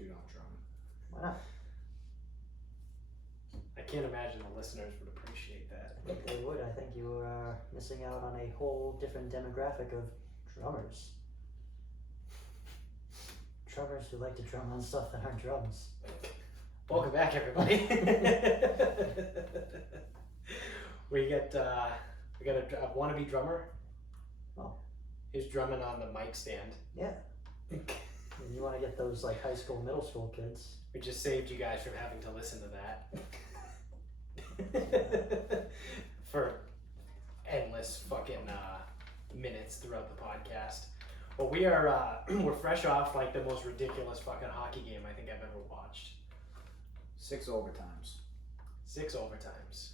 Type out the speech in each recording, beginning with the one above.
do not drum. Why not? I can't imagine the listeners would appreciate that. I think they would. I think you are missing out on a whole different demographic of drummers. Drummers who like to drum on stuff that aren't drums. Welcome back, everybody. we got a wannabe drummer. Oh. He's drumming on the mic stand. Yeah. You want to get those like high school, middle school kids. We just saved you guys from having to listen to that for endless fucking minutes throughout the podcast. Well, we are we're fresh off like the most ridiculous fucking hockey game I think I've ever watched. 6 overtimes. 6 overtimes.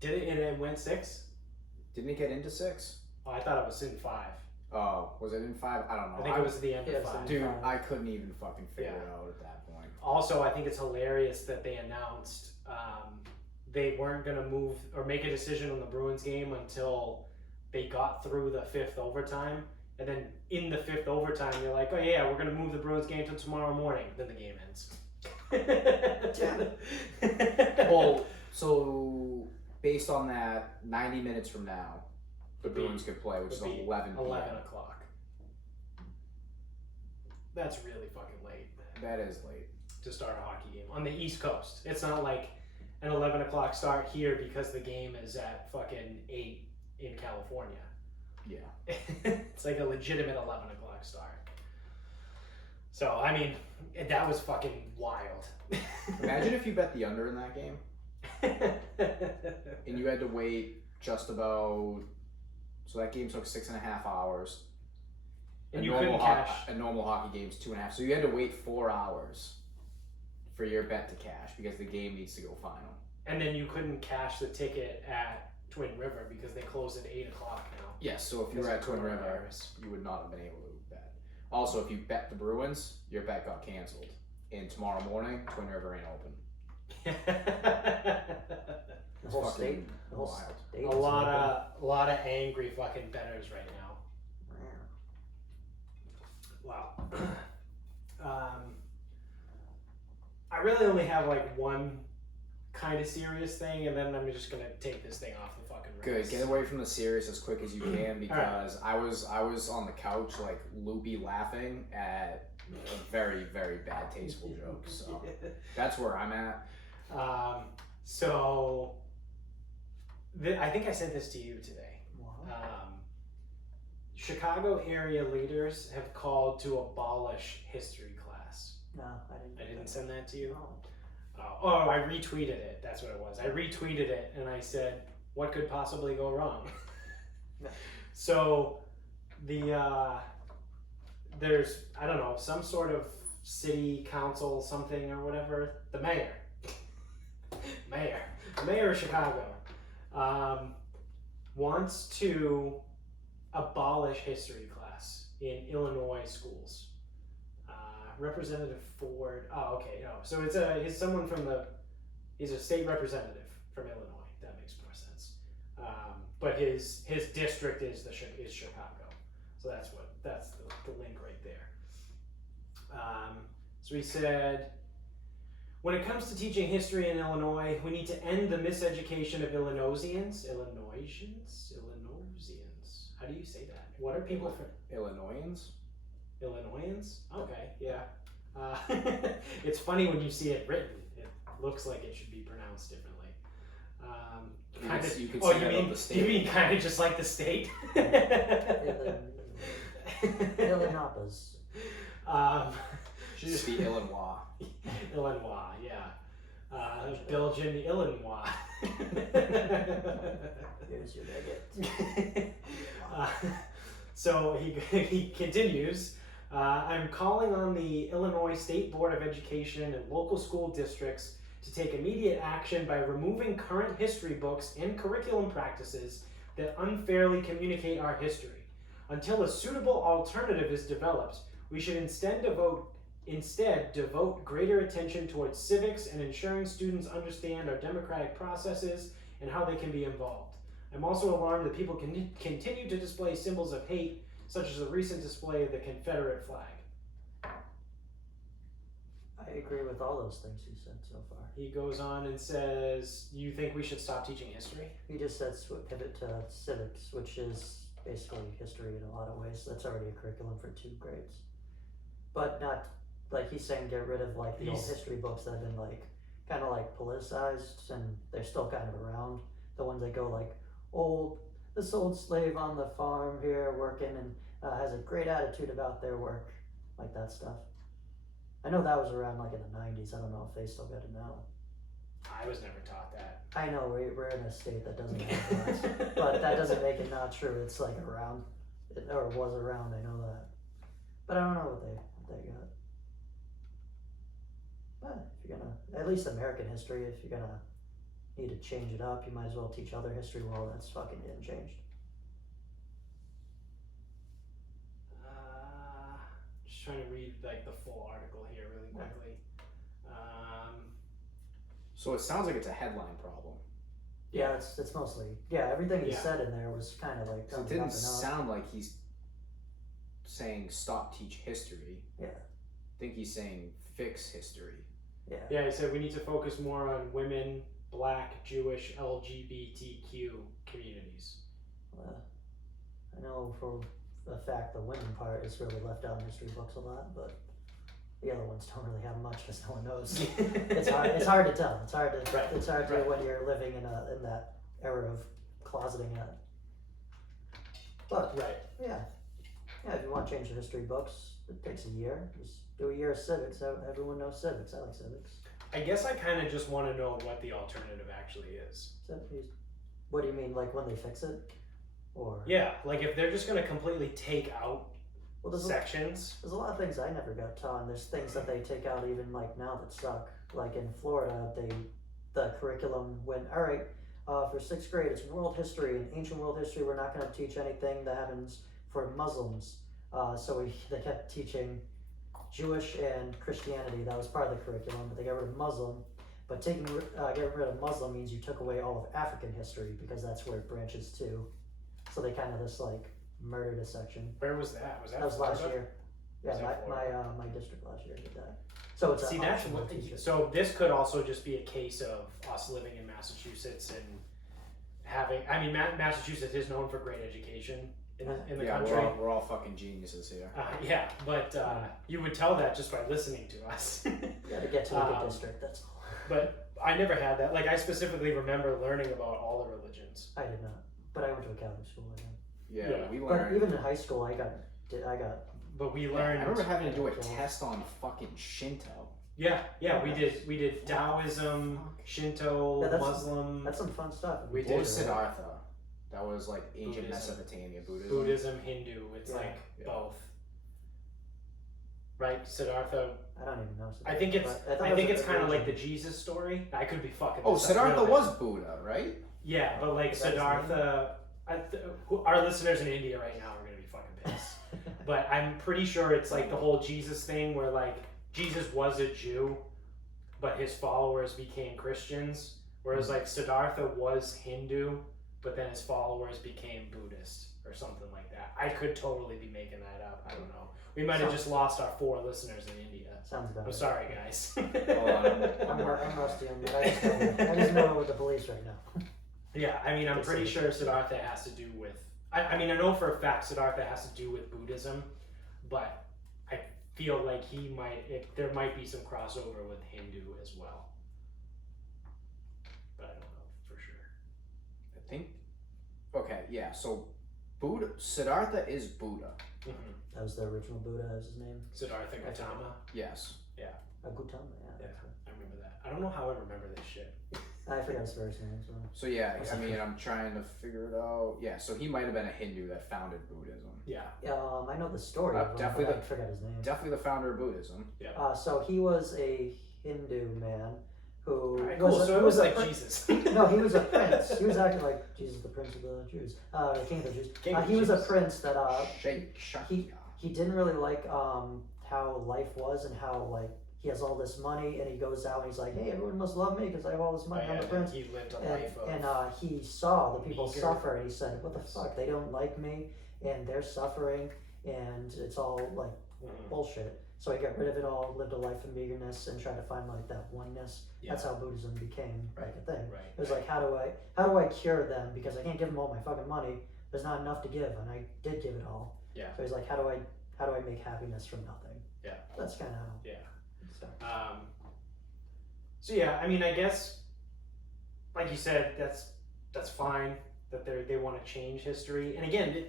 Did it went 6? Didn't it get into 6? Oh, I thought it was in 5. Oh, was it in 5? I don't know. I think it was the end of 5. Dude, I couldn't even fucking figure it out at that point. Also, I think it's hilarious that they announced they weren't going to move or make a decision on the Bruins game until they got through the 5th overtime. And then in the 5th overtime, they're like, oh yeah, we're going to move the Bruins game till tomorrow morning. Then the game ends. Damn it. Well, so based on that, 90 minutes from now, the Bruins could play, which is 11 p.m. 11 o'clock. That's really fucking late. That is late. To start a hockey game on the East Coast. It's not like an 11 o'clock start here because the game is at fucking 8 in California. Yeah. It's like a legitimate 11 o'clock start. So, I mean, that was fucking wild. Imagine if you bet the under in that game. And you had to wait just about... So that game took 6.5 hours. And you couldn't cash. A normal hockey game's 2.5. So you had to wait 4 hours for your bet to cash because the game needs to go final. And then you couldn't cash the ticket at Twin River because they close at 8 o'clock now. Yes, so if you were at Twin River, you would not have been able to bet. Also, if you bet the Bruins, your bet got canceled. And tomorrow morning, Twin River ain't open. The whole state, a lot of angry fucking bettors right now. Wow. I really only have like one kind of serious thing, and then I'm just gonna take this thing off the fucking rails. Good. Get away from the serious as quick as you can because I was on the couch like loopy laughing at a very, very bad tasteful joke. So that's where I'm at. I think I sent this to you today. Wow. Chicago area leaders have called to abolish history class. No, I didn't send that to you? No. Oh, I retweeted it. That's what it was. I retweeted it and I said, what could possibly go wrong? So there's, I don't know, some sort of city council something or whatever. The mayor of Chicago wants to abolish history class in Illinois schools. Representative Ford. Oh, okay. No. So he's someone he's a state representative from Illinois. That makes more sense. But his district is Chicago. So that's the link right there. So he said, when it comes to teaching history in Illinois, we need to end the miseducation of Illinoisians. How do you say that? What are people from? Illinoisans? Okay, yeah. It's funny when you see it written. It looks like it should be pronounced differently. You mean kind of just like the state? Illinois. Should just be Illinois. Illinois, yeah. Belgian Illinois. Here's your nugget. So he continues. I'm calling on the Illinois State Board of Education and local school districts to take immediate action by removing current history books and curriculum practices that unfairly communicate our history. Until a suitable alternative is developed, we should instead devote greater attention towards civics and ensuring students understand our democratic processes and how they can be involved. I'm also alarmed that people can continue to display symbols of hate, such as the recent display of the Confederate flag. agree with all those things you said so far. He goes on and says, "You think we should stop teaching history?" He just said pivot to civics, which is basically history in a lot of ways. That's already a curriculum for 2 grades. But not, like he's saying, get rid of like the old history books that have been like kind of like politicized and they're still kind of around. The ones that go like, this old slave on the farm here working and has a great attitude about their work, like that stuff. I know that was around like in the 90s. I don't know if they still got it now. I was never taught that. I know we're in a state that doesn't have that, but that doesn't make it not true. It's like around, or was around. I know that, but I don't know what they got. But if you're gonna, at least American history, if you're gonna need to change it up, you might as well teach other history while that's fucking getting changed. Just trying to read like the full article here really quickly. So it sounds like it's a headline problem. Yeah, it's mostly everything he said in there was kind of like. So it didn't sound like he's saying stop teach history. Yeah. I think he's saying fix history. Yeah. Yeah, he said we need to focus more on women, Black, Jewish, LGBTQ communities. I know for a fact the women part is really left out in history books a lot, but the other ones don't really have much because no one knows. It's hard to tell. It's hard to when you're living in that era of closeting it. But yeah, if you want to change the history books, it takes a year. Just do a year of civics. Everyone knows civics. I like civics. I guess I kind of just want to know what the alternative actually is. What do you mean, like when they fix it? Or yeah, like if they're just going to completely take out sections. There's a lot of things I never got taught, and there's things that they take out even like now that suck. Like in Florida, the curriculum went, all right, for 6th grade it's world history and ancient world history. We're not going to teach anything that happens for Muslims. So they kept teaching Jewish and Christianity. That was part of the curriculum, but they got rid of Muslim. But getting rid of Muslim means you took away all of African history because that's where it branches to. So they kind of just like murdered a section. Where was that? That was last year. Yeah, my district last year did that. So it's so this could also just be a case of us living in Massachusetts and having. I mean, Massachusetts is known for great education in the country. We're all fucking geniuses here. But you would tell that just by listening to us. Yeah, to get to a good district, that's all. But I never had that. Like I specifically remember learning about all the religions. I did not, but I went to a Catholic school. I think. Yeah, we learned. But even in high school, I got. But we learned. I remember having to do a test on fucking Shinto. Yeah, we did Taoism, Shinto, Muslim. That's some fun stuff. We did Siddhartha. That was like ancient Mesopotamia Buddhism. Buddhism, Hindu. It's both. Right, Siddhartha. I don't even know. I think it's kind of like the Jesus story. I could be fucking. Oh, Siddhartha was Buddha, right? Yeah, but like Siddhartha. Our listeners in India right now are gonna be fucking pissed. But I'm pretty sure it's like the whole Jesus thing where like Jesus was a Jew, but his followers became Christians. Whereas like Siddhartha was Hindu, but then his followers became Buddhist or something like that. I could totally be making that up. I don't know. We might have just lost our 4 listeners in India. Sounds about I'm sorry, guys. I'm rusty on that. I just know the beliefs right now. Yeah, I mean, I'm pretty sure Siddhartha has to do with. I mean, I know for a fact Siddhartha has to do with Buddhism, but I feel like there might be some crossover with Hindu as well. But I don't know for sure. I think. Okay, yeah. So, Siddhartha is Buddha. Mm-hmm. That was the original Buddha. That was his name. Siddhartha Gautama. Yes. Yeah. Gautama. Yeah. I remember that. I don't know how I remember this shit. I forgot his first name. So yeah, I mean, I'm trying to figure it out. Yeah, so he might have been a Hindu that founded Buddhism. Yeah. I know the story. Definitely I forgot his name. Definitely the founder of Buddhism. Yeah. So he was a Hindu man who so it was like Jesus. No, he was a prince. He was acting like Jesus, the prince of the Jews, the king of the Jews. He was a prince that he didn't really like how life was and how like he has all this money and he goes out and he's like, hey, everyone must love me because I have all this money. I'm the prince. He lived a life of and he saw the people suffer and he said, what the fuck? They don't like me and they're suffering and it's all like bullshit. So I got rid of it all, lived a life of meagerness, and tried to find like that oneness. That's how Buddhism became like a thing. Right. It was like, how do I cure them, because I can't give them all my fucking money. There's not enough to give, and I did give it all. Yeah. So he's like, how do I make happiness from nothing? Yeah. That's kind of how. Yeah. So. So yeah, I mean, I guess, like you said, that's fine that they want to change history. And again,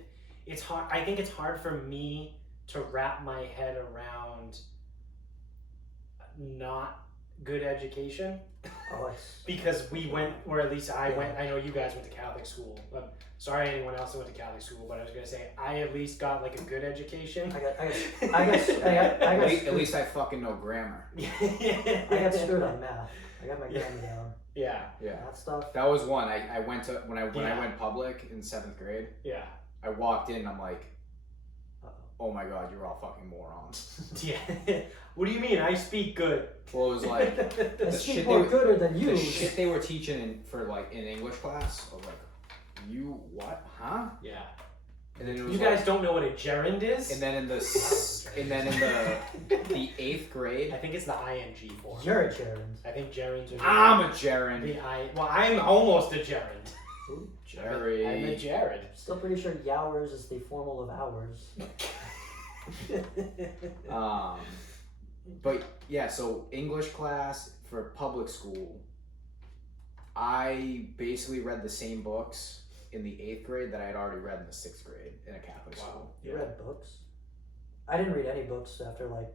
it's hard. I think it's hard for me to wrap my head around not good education. Oh, Because we went, or at least I went. I know you guys went to Catholic school. Sorry, anyone else that went to Catholic school, but I was gonna say I at least got like a good education. I got At least I fucking know grammar. I got screwed on math. I got my grammar down. Yeah. That stuff. That was one. I went to when I went public in 7th grade. Yeah. I walked in. I'm like, oh my god, you're all fucking morons. Yeah. What do you mean? I speak good. Well, it was like I the speak shit more gooder than you. The shit they were teaching in English class. I was like, you what? Huh? Yeah. And then it was You guys don't know what a gerund is? And then in the 8th grade, I think it's the ing form. You're a gerund. I think gerunds are. I'm a gerund. Well, I'm almost a gerund. Jerry. I'm a gerund. Still pretty sure yowers is the formal of hours. But yeah, so English class for public school, I basically read the same books in the 8th grade that I had already read in the 6th grade in a Catholic school. You read books? I didn't read any books after like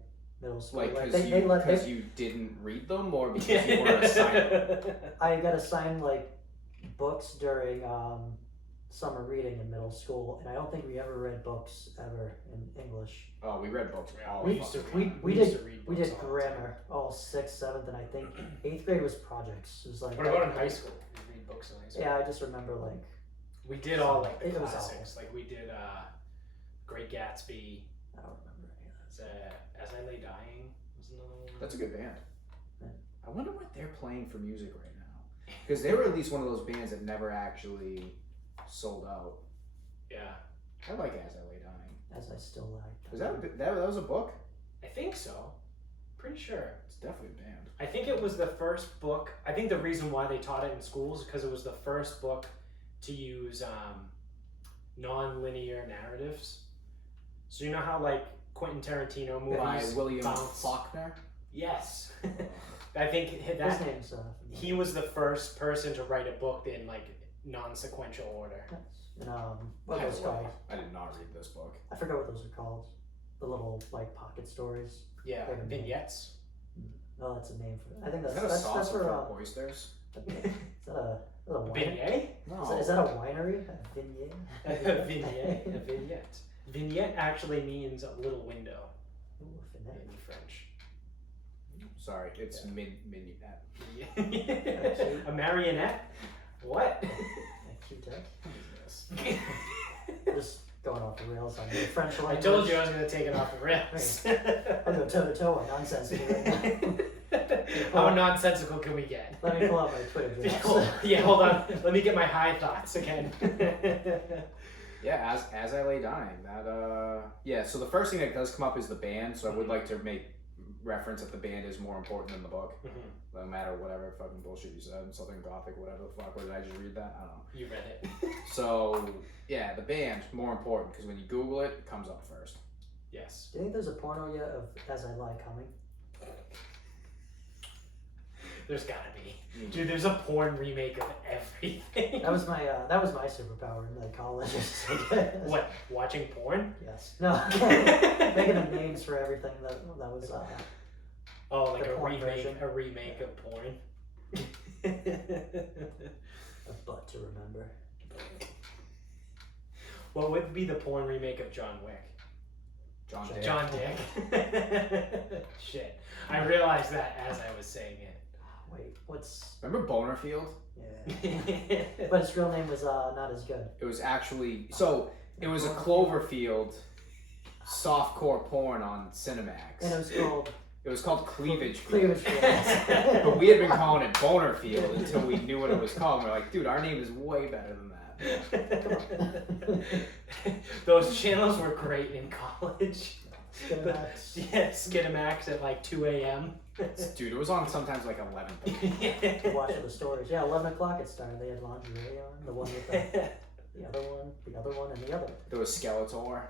middle school. Like Like because you didn't read them, or because you weren't assigned them? I got assigned like books during summer reading in middle school, and I don't think we ever read books ever in English. Oh, we read books. We used to we read. We used to did read we books did all the time. grammar all 6th, 7th, and I think 8th grade was projects. It was like What about in high school? Did you read books in high school? Yeah, I just remember like We did all like the It was classics. Like we did Great Gatsby. I don't remember any of that. As I Lay Dying was another one. That's a good band. Yeah. I wonder what they're playing for music right now, because they were at least one of those bands that never actually sold out. Yeah. I like As I Lay Dying. As I still like. Was that was a book? I think so. Pretty sure. It's definitely a band. I think it was the first book. I think the reason why they taught it in schools is because it was the first book to use non-linear narratives. So you know how like Quentin Tarantino movies By William bounce? Faulkner. Yes. I think His that name's he was the first person to write a book in like non-sequential order. And what are those called? I did not read this book. I forgot what those are called. The little like pocket stories. Yeah, Wait a minute. vignettes. No, that's a name for it. I think Is that's that a that's sauce for for oysters? is that a winery? Vignette? No. Is that a winery? A vignette? A vignette. A vignette. Vignette actually means a little window Ooh, vignette. in French. Sorry, it's Yeah. minuet. A marionette? What? A Q-tech? Just going off the rails on the French I language. told you I was going to take it off the rails. I'll go toe to toe on nonsense with you right now. How nonsensical can we get? Let me pull out my Twitter drafts. Yeah, hold on. Let me get my high thoughts again. Yeah, as I Lay Dying. Yeah. So the first thing that does come up is the band. So I would like to make reference that the band is more important than the book. No matter whatever fucking bullshit you said, Southern Gothic, whatever the fuck. Or did I just read that? I don't know. You read it. So yeah, the band more important because when you Google it, it comes up first. Yes. Do you think there's a porno yet of As I Lie coming? There's gotta be. Dude, there's a porn remake of everything. That was my superpower in like college. What? Watching porn? Yes. No. Making up names for everything that was. Oh, like The a porn remake, version. a remake of porn. A butt to remember. What would be the porn remake of John Wick? John Dick. John Dick. Shit. I realized that as I was saying it. Wait, what's? Remember Bonerfield? Yeah. But his real name was not as good. It was actually it was a Cloverfield softcore porn on Cinemax. And it was called Cleavage Field. Cleavage Field. But we had been calling it Bonerfield until we knew what it was called. We're like, dude, our name is way better than that. Those channels were great in college. Skinamax. Yeah, Skinamax at like 2 a.m. Dude, it was on sometimes like 11. To watch the stories. Yeah, 11 o'clock it started. They had lingerie on. The one with the other one, and the other one. There was Skeletor.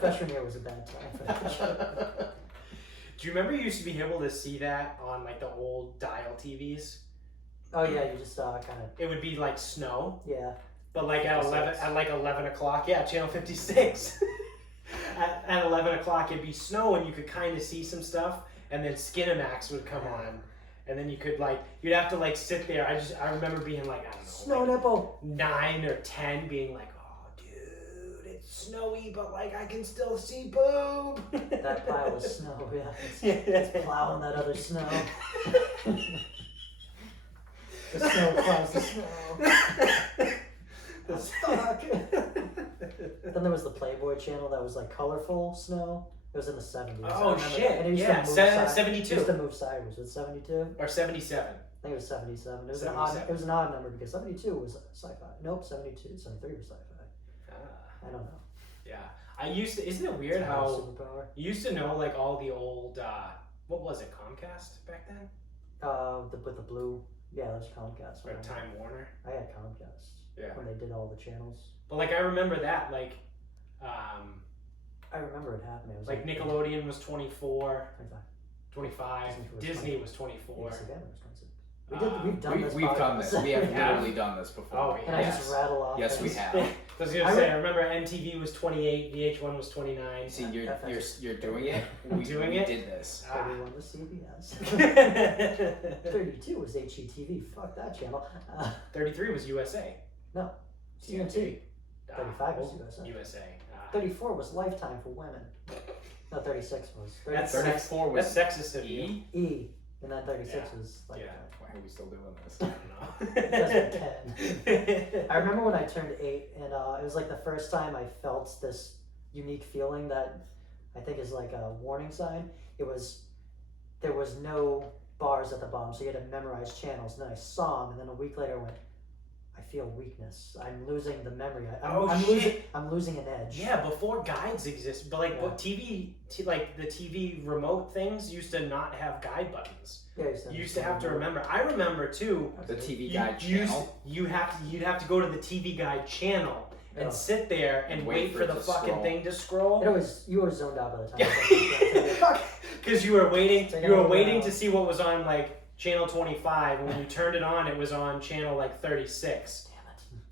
Freshman year was a bad time for that show. Do you remember you used to be able to see that on like the old dial TVs? Oh yeah, you just kind of. It would be like snow, Yeah. but like at 11 o'clock, yeah, channel 56. at 11 o'clock it'd be snow and you could kind of see some stuff, and then Skinamax would come on, and then you could you'd have to sit there. I remember being like, I don't know, Snow nipple. 9 or 10, being like, oh dude, it's snowy, but I can still see boob. That pile of snow, yeah. It's plowing that other snow. The snow plows the snow. I'm stuck. Then there was the Playboy channel that was colorful snow. It was in the 70s. Oh shit! And it used Yeah, to move 72. It used to move sideways. Was it 72? Or 77. I think it was 77. It was 77. It was an odd number because 72 was sci-fi. Nope, 72, 73 was sci-fi. I don't know. Yeah, isn't it weird It's how superpower. you used to know all the old what was it, Comcast back then, With the blue. Yeah, that was Comcast. or Time Warner? I had Comcast. Yeah. When they did all the channels. But I remember that I remember it happening. It was Nickelodeon was 24, 25. 25. Disney was 24. Yes, again, it was 26. We've done this. We've done this. We have Yeah. literally done this before. Oh, And I just rattle off. Yes, we things. have. I was gonna say, I remember MTV was 28, VH1 was 29. See, you're doing it. I'm doing it? Did this. 31 was CBS. 32 was HGTV. Fuck that channel. 33 was USA. No, TNT. 35 was USA. USA. 34 was Lifetime for women. No, 36 was. That's 34 was That's sexist of you. E. And then 36 Yeah. was Lifetime. Why are we still doing this? I don't know. Because we can. I remember when I turned 8, and it was the first time I felt this unique feeling that I think is a warning sign. There was no bars at the bottom, so you had to memorize channels. And then I saw them, and then a week later I went, I feel weakness. I'm losing the memory. I'm losing an edge. Yeah, before guides exist, but but the TV remote things used to not have guide buttons. Yeah, You used to have to remember. I remember too. The TV guide channel. You'd have to go to the TV guide channel and sit there and wait for the to fucking scroll. thing to scroll. You were zoned out by the time. Because you were waiting. Take You were it waiting out. to see what was on channel 25, and when you turned it on, it was on channel 36.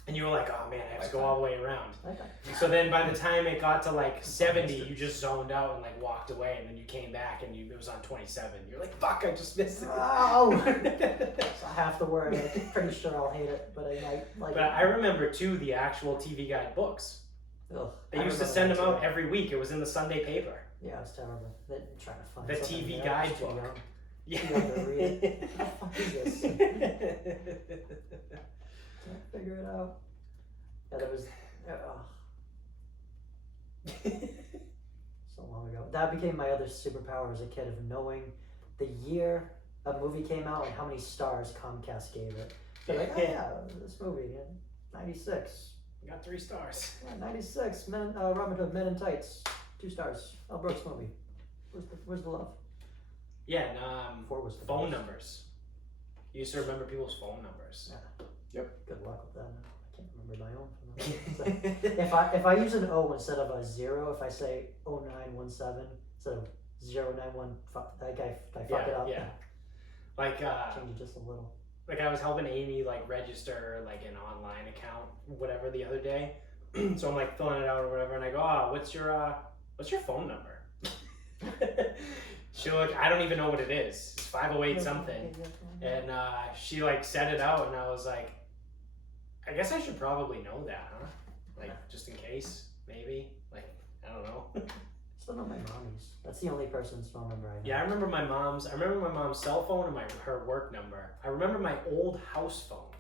And you were like, oh man, I have to go all the way around. Okay. So then by the time it got to 70, you just zoned out and walked away, and then you came back and it was on 27. You're like, fuck, I just missed it. Oh! So half the word. I'm pretty sure I'll hate it, but I might like But it. I remember too the actual TV guide books. Ugh, They I used to remember send that them out too. every week. It was in the Sunday paper. Yeah, it was terrible. They're trying to find The something TV there. I was guide too book. young. Yeah. Too young to read it. What the fuck is this? Can't figure it out. Yeah, there was. So long ago. That became my other superpower as a kid, of knowing the year a movie came out and how many stars Comcast gave it. So yeah, this movie, 96. You got 3 stars. Yeah, 96. Robin Hood, Men in Tights, 2 stars. Mel Brooks movie. Where's the love? Yeah, and 4 was the phone best. numbers. You used to remember people's phone numbers. Good luck with that. I can't remember my own. If I use an O instead of a 0, if I say 0917 instead of 091, fuck that guy. I fuck it up. Yeah. Change it just a little. I was helping Amy register an online account, whatever, the other day. So I'm filling it out or whatever, and I go, oh, what's your phone number? She I don't even know what it is. It's 508 something. And she said it out, and I was like, I guess I should probably know that, huh? Just in case, maybe. I don't know. Still know my mommy's. That's the only person's phone number I know. Yeah, I remember my mom's cell phone and her work number. I remember my old house phone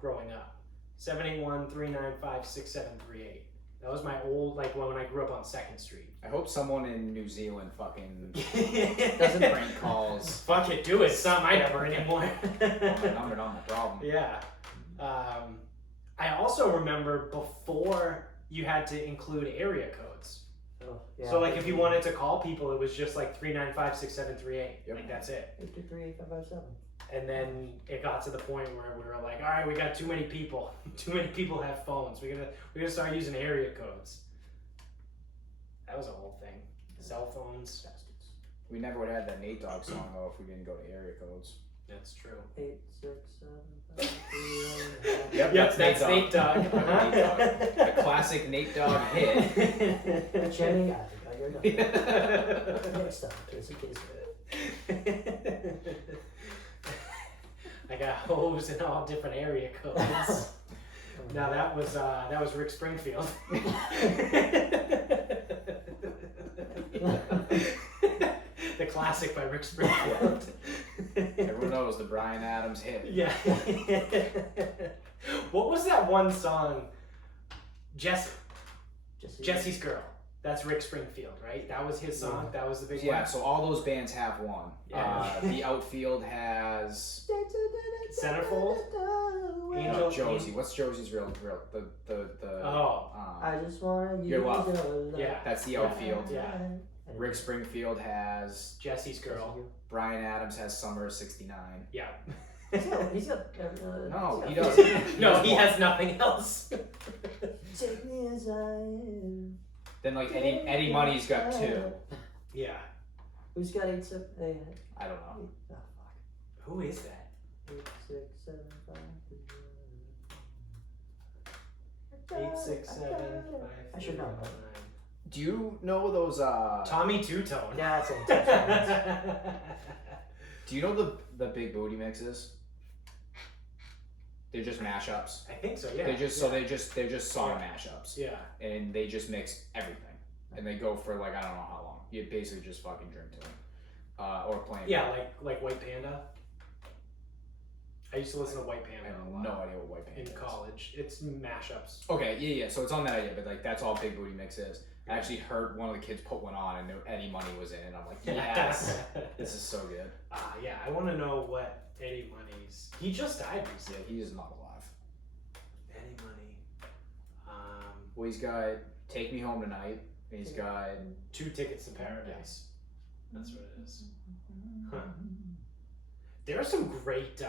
growing up. 781-395-6738. That was my old, when I grew up on 2nd Street. I hope someone in New Zealand fucking Doesn't prank calls. Fuck it, do it. It's not my number anymore. My number, not my problem. Yeah. I also remember before you had to include area codes. Oh, yeah. So like if you wanted to call people, it was just like 395-6738. Yep. Like that's it. 823-8557. And then it got to the point where we were like, all right, we got too many people. Too many people have phones. We're gonna start using area codes. That was a whole thing. Cell phones. Bastards. We never would have had that Nate Dogg song though if we didn't go to area codes. That's true. 8, 6, 7, 5, 3, 1. Yep, Yep, that's Nate Dogg. Nate Dogg. The classic Nate Dogg hit. Jenny, I think you're done. Next time, case in case. I got hoes in all different area codes. Now that was Rick Springfield. The classic by Rick Springfield. Everyone knows the Bryan Adams hit. Yeah. What was that one song? Jesse's Girl. That's Rick Springfield, right? That was his song. That was the big one. Yeah, so all those bands have one. Yeah. The Outfield has Centerfold? Angel Josie. What's Josie's real the Oh. I just want to Your use Love. your love. Yeah. That's the Outfield. Yeah. Rick Springfield has Jesse's Girl. Bryan Adams has Summer of '69. Yeah. He's got No, he he's got- doesn't. No, he has nothing else. Take me as I am. Then like Eddie Money's got 2. Yeah. Who's got 8, 7, 8? I don't know. Oh, fuck. Who is that? 8, 6, 7, 5, 8, 6, 7, 5. I should know. Do you know those? Tommy Two Tone. Yeah, that's it. Do you know the Big Booty mixes? They're just mashups. I think so. Yeah. They're just song mashups. Yeah. And they just mix everything, and they go for like I don't know how long. You basically just fucking drink to them, or playing. Yeah, like White Panda. I used to listen to White I Panda have a lot no idea what White Panda in is. college. It's mashups. Okay, yeah. So it's on that idea, but like that's all Big Booty Mix is. I actually heard one of the kids put one on, and Eddie Money was in it. I'm like, yes, this is so good. Yeah, I want to know what Eddie Money's. He just died Yeah, recently. he is not alive. Eddie Money. Well, he's got Take Me Home Tonight. And he's got 2 Tickets to Paradise. That's what it is. Huh. There are some great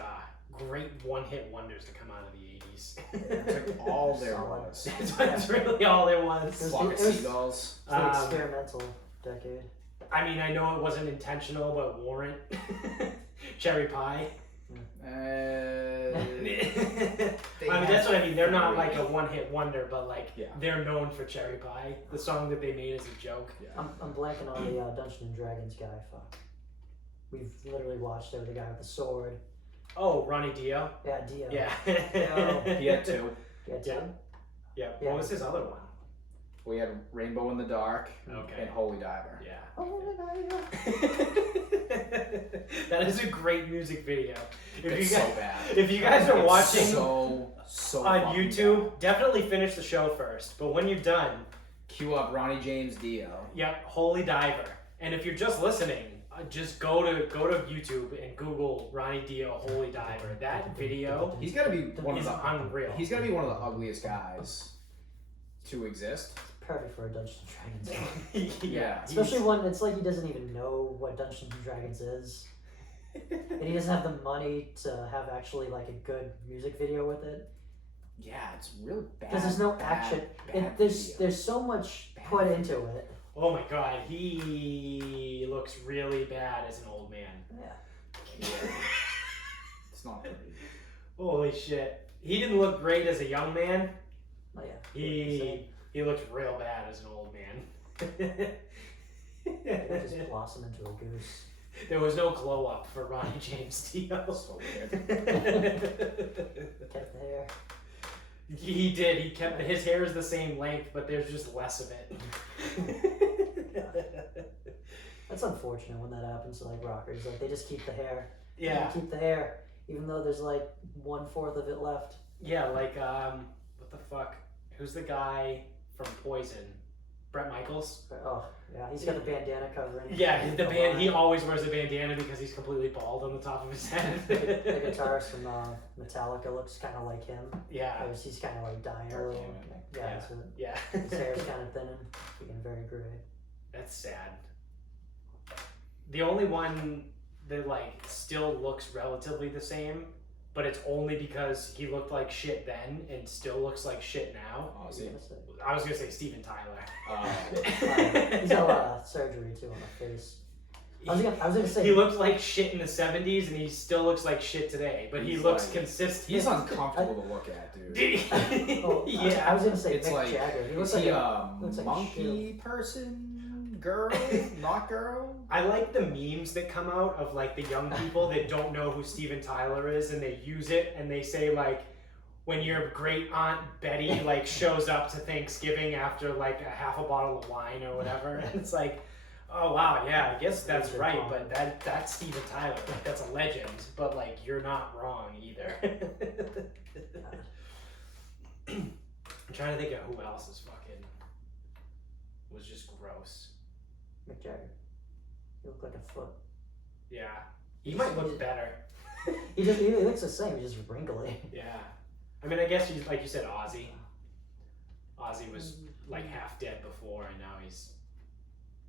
one-hit wonders to come out of the 80s. it's like all there Solid. was. That's really all there was. Flock of Seagulls. It's the experimental decade. I mean, I know it wasn't intentional, but Warrant. Cherry Pie. I I mean, that's what I mean. They're not like a one-hit wonder, but like they're known for Cherry Pie, the song that they made as a joke. Yeah. I'm blanking on the Dungeons and Dragons guy. Fuck. We've literally watched the guy with the sword. Oh, Ronnie Dio. Yeah, Dio. Yeah. He had 2. Yeah. Yeah. What was his other one? We had Rainbow in the Dark Okay. and Holy Diver. Yeah. Oh, That is a great music video. It's so bad. If you guys are It's watching so on fucking YouTube, bad. definitely finish the show first. But when you're done, Cue up Ronnie James Dio. yep, Holy Diver. And if you're just listening, just go to YouTube and Google Ronnie Dio Holy Diver. That video He's got to be one of is the unreal. He's got to be one of the ugliest guys to exist. perfect for a Dungeons and Dragons song. Yeah. Especially when it's like he doesn't even know what Dungeons and Dragons is. And he doesn't have the money to have actually like a good music video with it. Yeah, it's really bad. Because there's no action. There's so much put into it. Oh my god, he looks really bad as an old man. Yeah. It's not pretty. Holy shit. He didn't look great as a young man. Oh yeah. He looked real bad as an old man. It just blossom into a goose. There was no glow up for Ronnie James Dio. So weird. Kept the hair. He did. He kept his hair is the same length, but there's just less of it. That's unfortunate when that happens to like rockers. Like they just keep the hair. Yeah. They keep the hair, even though there's like 1/4 of it left. Yeah, like what the fuck? Who's the guy from Poison? Brett Michaels. Oh, yeah, he's got the bandana covering. Yeah, the band. He always wears a bandana because he's completely bald on the top of his head. The guitarist from Metallica looks kind of like him. Yeah. He's kind of like dying a little. Yeah, Yeah. that's it. Yeah. His hair's kind of thinning, getting very gray. That's sad. The only one that like still looks relatively the same, but it's only because he looked like shit then and still looks like shit now. Oh, is he? I was gonna say Steven Tyler. He's got a lot of surgery too on the face. I was gonna say he looked like shit in the 70s and he still looks like shit today, but he looks like, consistent. He's uncomfortable to look at, dude. Yeah. I was gonna say It's Mick like, Jagger. He is looks he like a monkey person, girl, not girl? I like the memes that come out of like the young people that don't know who Steven Tyler is, and they use it and they say like, when your great aunt Betty like shows up to Thanksgiving after like a half a bottle of wine or whatever, and it's like, oh wow, yeah, I guess that's right, but that's Steven Tyler, like that's a legend, but like you're not wrong either. I'm trying to think of who else is fucking was just gross. Mick Jagger. He looked like a foot. Yeah, he might look better. he looks the same. He's just wrinkly. Yeah, I mean, I guess he's like you said, Ozzy. Ozzy was like half dead before, and now he's.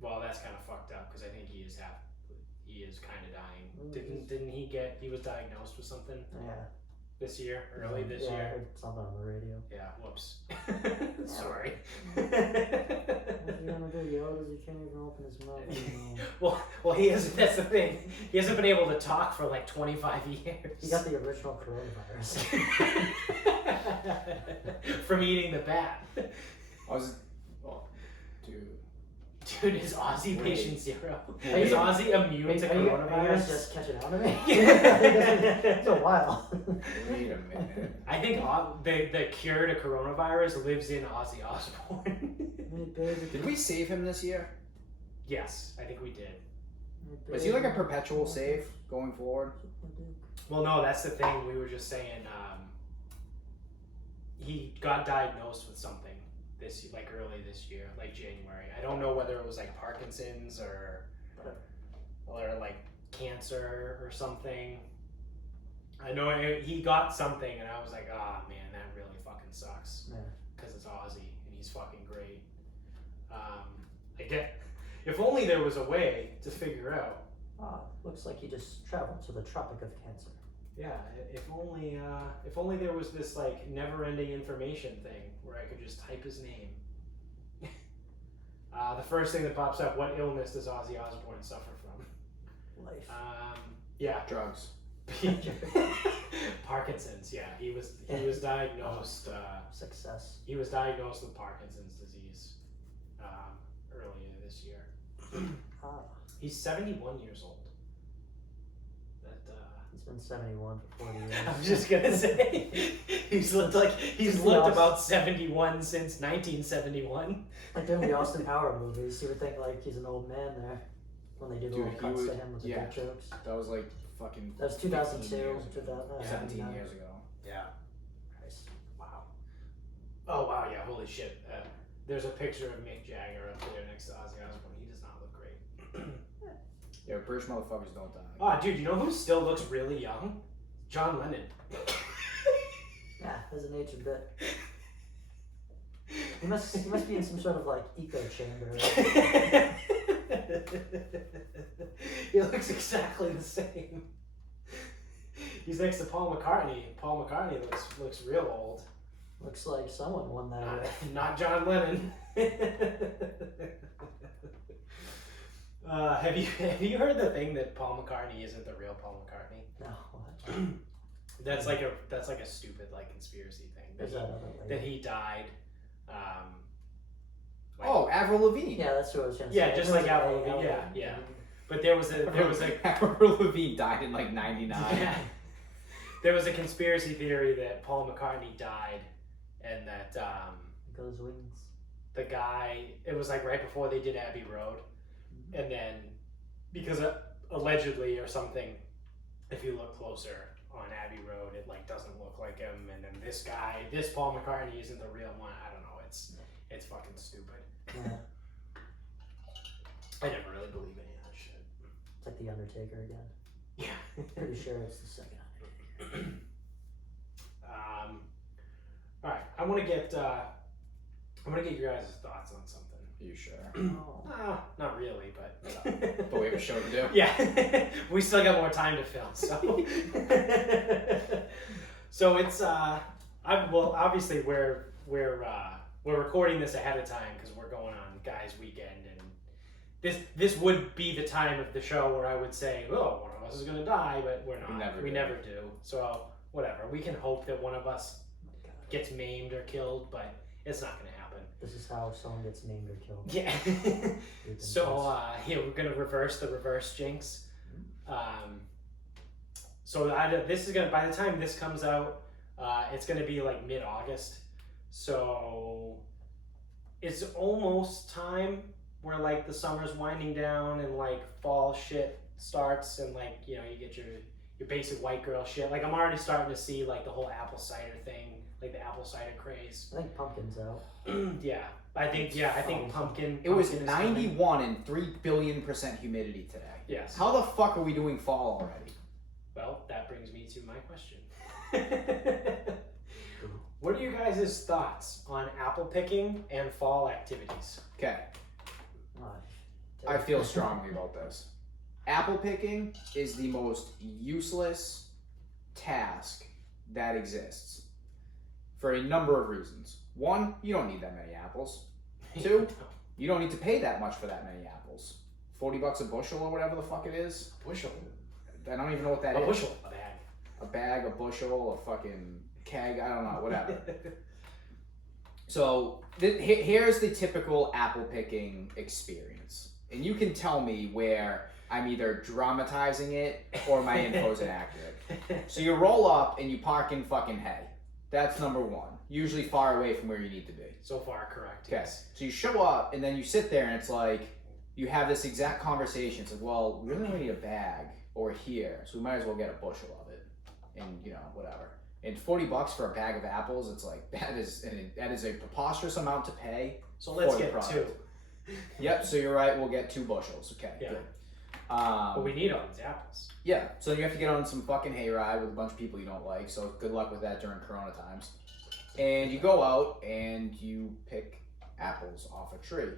Well, that's kind of fucked up because I think he is kind of dying. Didn't he was diagnosed with something? Yeah. This year, early this I year. heard something on the radio. Yeah. Whoops. Sorry. What's he gonna do? He old as he can't even open his mouth anymore. well, he hasn't. That's the thing. He hasn't been able to talk for like 25 years. He got the original coronavirus. From eating the bat. Dude, is Ozzy patient zero? Are Is you- Ozzy immune to Are you coronavirus? guys just catching on to me? It's a while. wait a minute. I think the cure to coronavirus lives in Ozzy Osbourne. Did we save him this year? Yes, I think we did. Is he like a perpetual save going forward? Well, no, that's the thing. We were just saying he got diagnosed with something early this year, like January. I don't know whether it was like Parkinson's or like cancer or something. I know he got something, and I was like, ah, man, that really fucking sucks. Yeah. Because it's Ozzy, and he's fucking great. If only there was a way to figure out. Looks like he just traveled to the Tropic of Cancer. Yeah, if only there was this like never-ending information thing where I could just type his name. The first thing that pops up: what illness does Ozzy Osbourne suffer from? Life. Yeah, Drugs. Parkinson's. Yeah, he was diagnosed. Success. He was diagnosed with Parkinson's disease earlier this year. He's 71 years old. He's been 71 for 40 years. I was just gonna say he's looked about 71 since 1971. Like during the Austin Power movies, you would think like he's an old man there when they do the little cuts to him with the big jokes. That was like fucking. That was 2002. 17 years ago. Yeah. Christ. Wow. Oh wow, yeah, holy shit. There's a picture of Mick Jagger up there next to Ozzy Osbourne. He does not look great. Yeah, British motherfuckers don't die. Oh, dude, you know who still looks really young? John Lennon. Yeah, doesn't age a bit. He must be in some sort of like echo chamber. He looks exactly the same. He's next to Paul McCartney. Paul McCartney looks real old. Looks like someone won that. Not John Lennon. Have you heard the thing that Paul McCartney isn't the real Paul McCartney? No, what? That's like a stupid like conspiracy thing. That he died. Avril Lavigne. Yeah, that's what I was gonna say. Yeah, just like Avril Lavigne. Yeah. But there was a Avril Lavigne died in like '99. Yeah. There was a conspiracy theory that Paul McCartney died, and that Goes wings. the guy, it was like right before they did Abbey Road, and then because allegedly or something, if you look closer on Abbey Road, it like doesn't look like him, and then this Paul McCartney isn't the real one. I don't know. It's fucking stupid. Yeah. I never really believe any of that shit. It's like the Undertaker again. Yeah. Pretty sure it's the second Undertaker. All right. I want to get your guys' thoughts on something. Are you sure? Oh. Not really, but. But we have a show to do. Yeah, we still got more time to film, so. So it's well, obviously we're recording this ahead of time because we're going on guys' weekend, and this would be the time of the show where I would say, oh, one of us is gonna die, but we're not. We never do. So whatever. We can hope that one of us gets maimed or killed, but it's not gonna happen. This is how someone gets named or killed. Yeah. So yeah, we're gonna reverse the reverse jinx. So this is gonna, by the time this comes out, it's gonna be like mid-August. So it's almost time where like the summer's winding down and like fall shit starts, and like, you know, you get your basic white girl shit. Like I'm already starting to see like the whole apple cider thing, like the apple cider craze. I think pumpkin's out. Yeah, I think pumpkin. It was pumpkin is 91 and 3 billion% humidity today. Yes. How the fuck are we doing fall already? Well, that brings me to my question. What are you guys' thoughts on apple picking and fall activities? Okay, Oh, I feel strongly about this. Apple picking is the most useless task that exists for a number of reasons. One, you don't need that many apples. Two, you don't need to pay that much for that many apples. $40 a bushel or whatever the fuck it is. Bushel. I don't even know what that A is. bushel. A bag. A bag, a bushel, a fucking keg, I don't know, whatever. So here's the typical apple picking experience. And you can tell me where I'm either dramatizing it or my info's inaccurate. So you roll up and you park in fucking hay. That's number one. Usually far away from where you need to be. So far, correct. Okay. Yes. So you show up and then you sit there and it's like, you have this exact conversation. It's like, well, we really don't need a bag or here, so we might as well get a bushel of it. And, you know, whatever. And $40 for a bag of apples, it's like, that is a preposterous amount to pay. So let's for the get product. 2. Yep, so you're right, we'll get 2 bushels. Okay, Yeah. good. But we need all these apples. Yeah, so you have to get on some fucking hayride with a bunch of people you don't like, so good luck with that during Corona times. And you go out and you pick apples off a tree.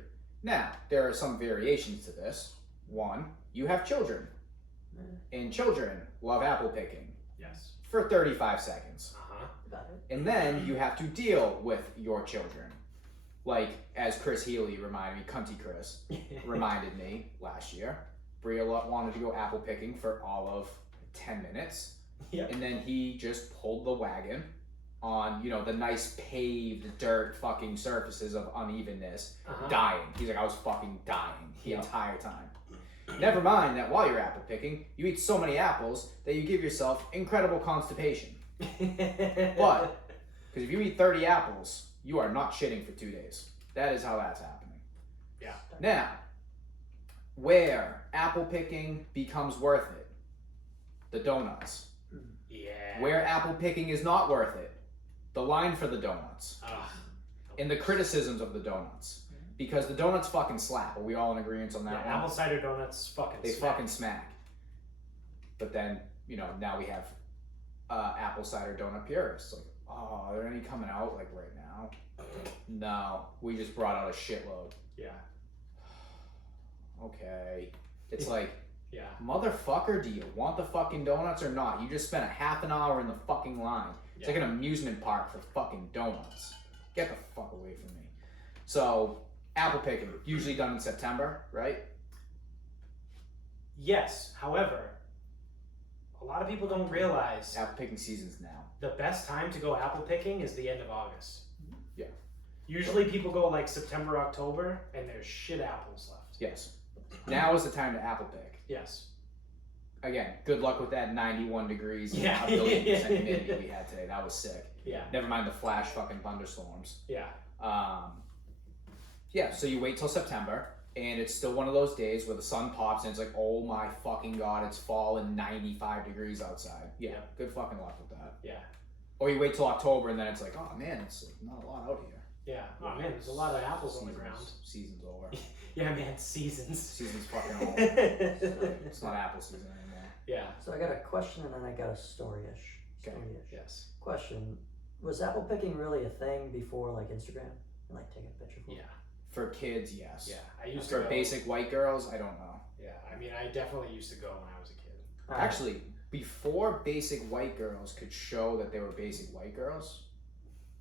Now, there are some variations to this. One, you have children. And children love apple picking Yes. for 35 seconds. Uh-huh. Got it. And then you have to deal with your children. Like, as Chris Healy reminded me, Cunty Chris reminded me last year, Bria wanted to go apple picking for all of 10 minutes. Yep. And then he just pulled the wagon on, you know, the nice paved dirt fucking surfaces of unevenness, Uh-huh. dying. He's like, I was fucking dying the Yeah. entire time. Never mind that while you're apple picking, you eat so many apples that you give yourself incredible constipation. But, because if you eat 30 apples, you are not shitting for 2 days. That is how that's happening. Yeah. Now, where apple picking becomes worth it, the donuts. Yeah. Where apple picking is not worth it, the line for the donuts. Ugh. And the criticisms of the donuts. Because the donuts fucking slap. Are we all in agreement on that Yeah, one? apple cider donuts fucking They smack. fucking smack. But then, you know, now we have apple cider donut purists. Like, oh, are there any coming out like right now? No, we just brought out a shitload. Yeah. Okay. It's like, Yeah. motherfucker, do you want the fucking donuts or not? You just spent a half an hour in the fucking line. It's like an amusement park for fucking donuts. Get the fuck away from me. So, apple picking, usually done in September, right? Yes. However, a lot of people don't realize Apple picking season's now. the best time to go apple picking is the end of August. Yeah. Usually people go like September, October, and there's shit apples left. Yes. Now is the time to apple pick. Yes. Again, good luck with that 91 degrees and Yeah. a billion% humidity we had today. That was sick. Yeah. Never mind the flash fucking thunderstorms. Yeah. Yeah, so you wait till September, and it's still one of those days where the sun pops and it's like, oh my fucking god, it's fall and 95 degrees outside. Yeah, good fucking luck with that. Yeah. Or you wait till October and then it's like, oh man, it's like not a lot out here. Yeah. Oh man, there's a lot of apples on the ground. Season's over. Yeah, man, seasons. Season's fucking over. It's not apple season anymore. Yeah. So I got a question and then I got a story-ish. Okay. Yes. Question: was apple picking really a thing before like Instagram and like take a picture? Yeah. For kids, yes. Yeah. I used For to go, basic white girls, I don't know. Yeah. I mean, I definitely used to go when I was a kid. Alright. Actually, before basic white girls could show that they were basic white girls,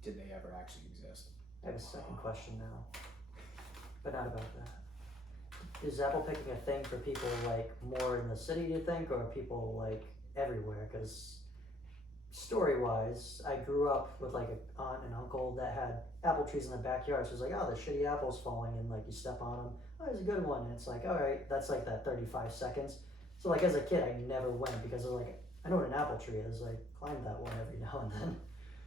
did they ever actually exist? I have a second question now, but not about that. Is apple picking a thing for people like more in the city, do you think, or people like everywhere? Because story-wise, I grew up with like an aunt and uncle that had apple trees in the backyard. So it's like, oh, the shitty apple's falling, and like you step on them. Oh, it's a good one. And it's like, all right, that's like that 35 seconds. So like as a kid, I never went because I was like, I know what an apple tree is. I climb that one every now and then.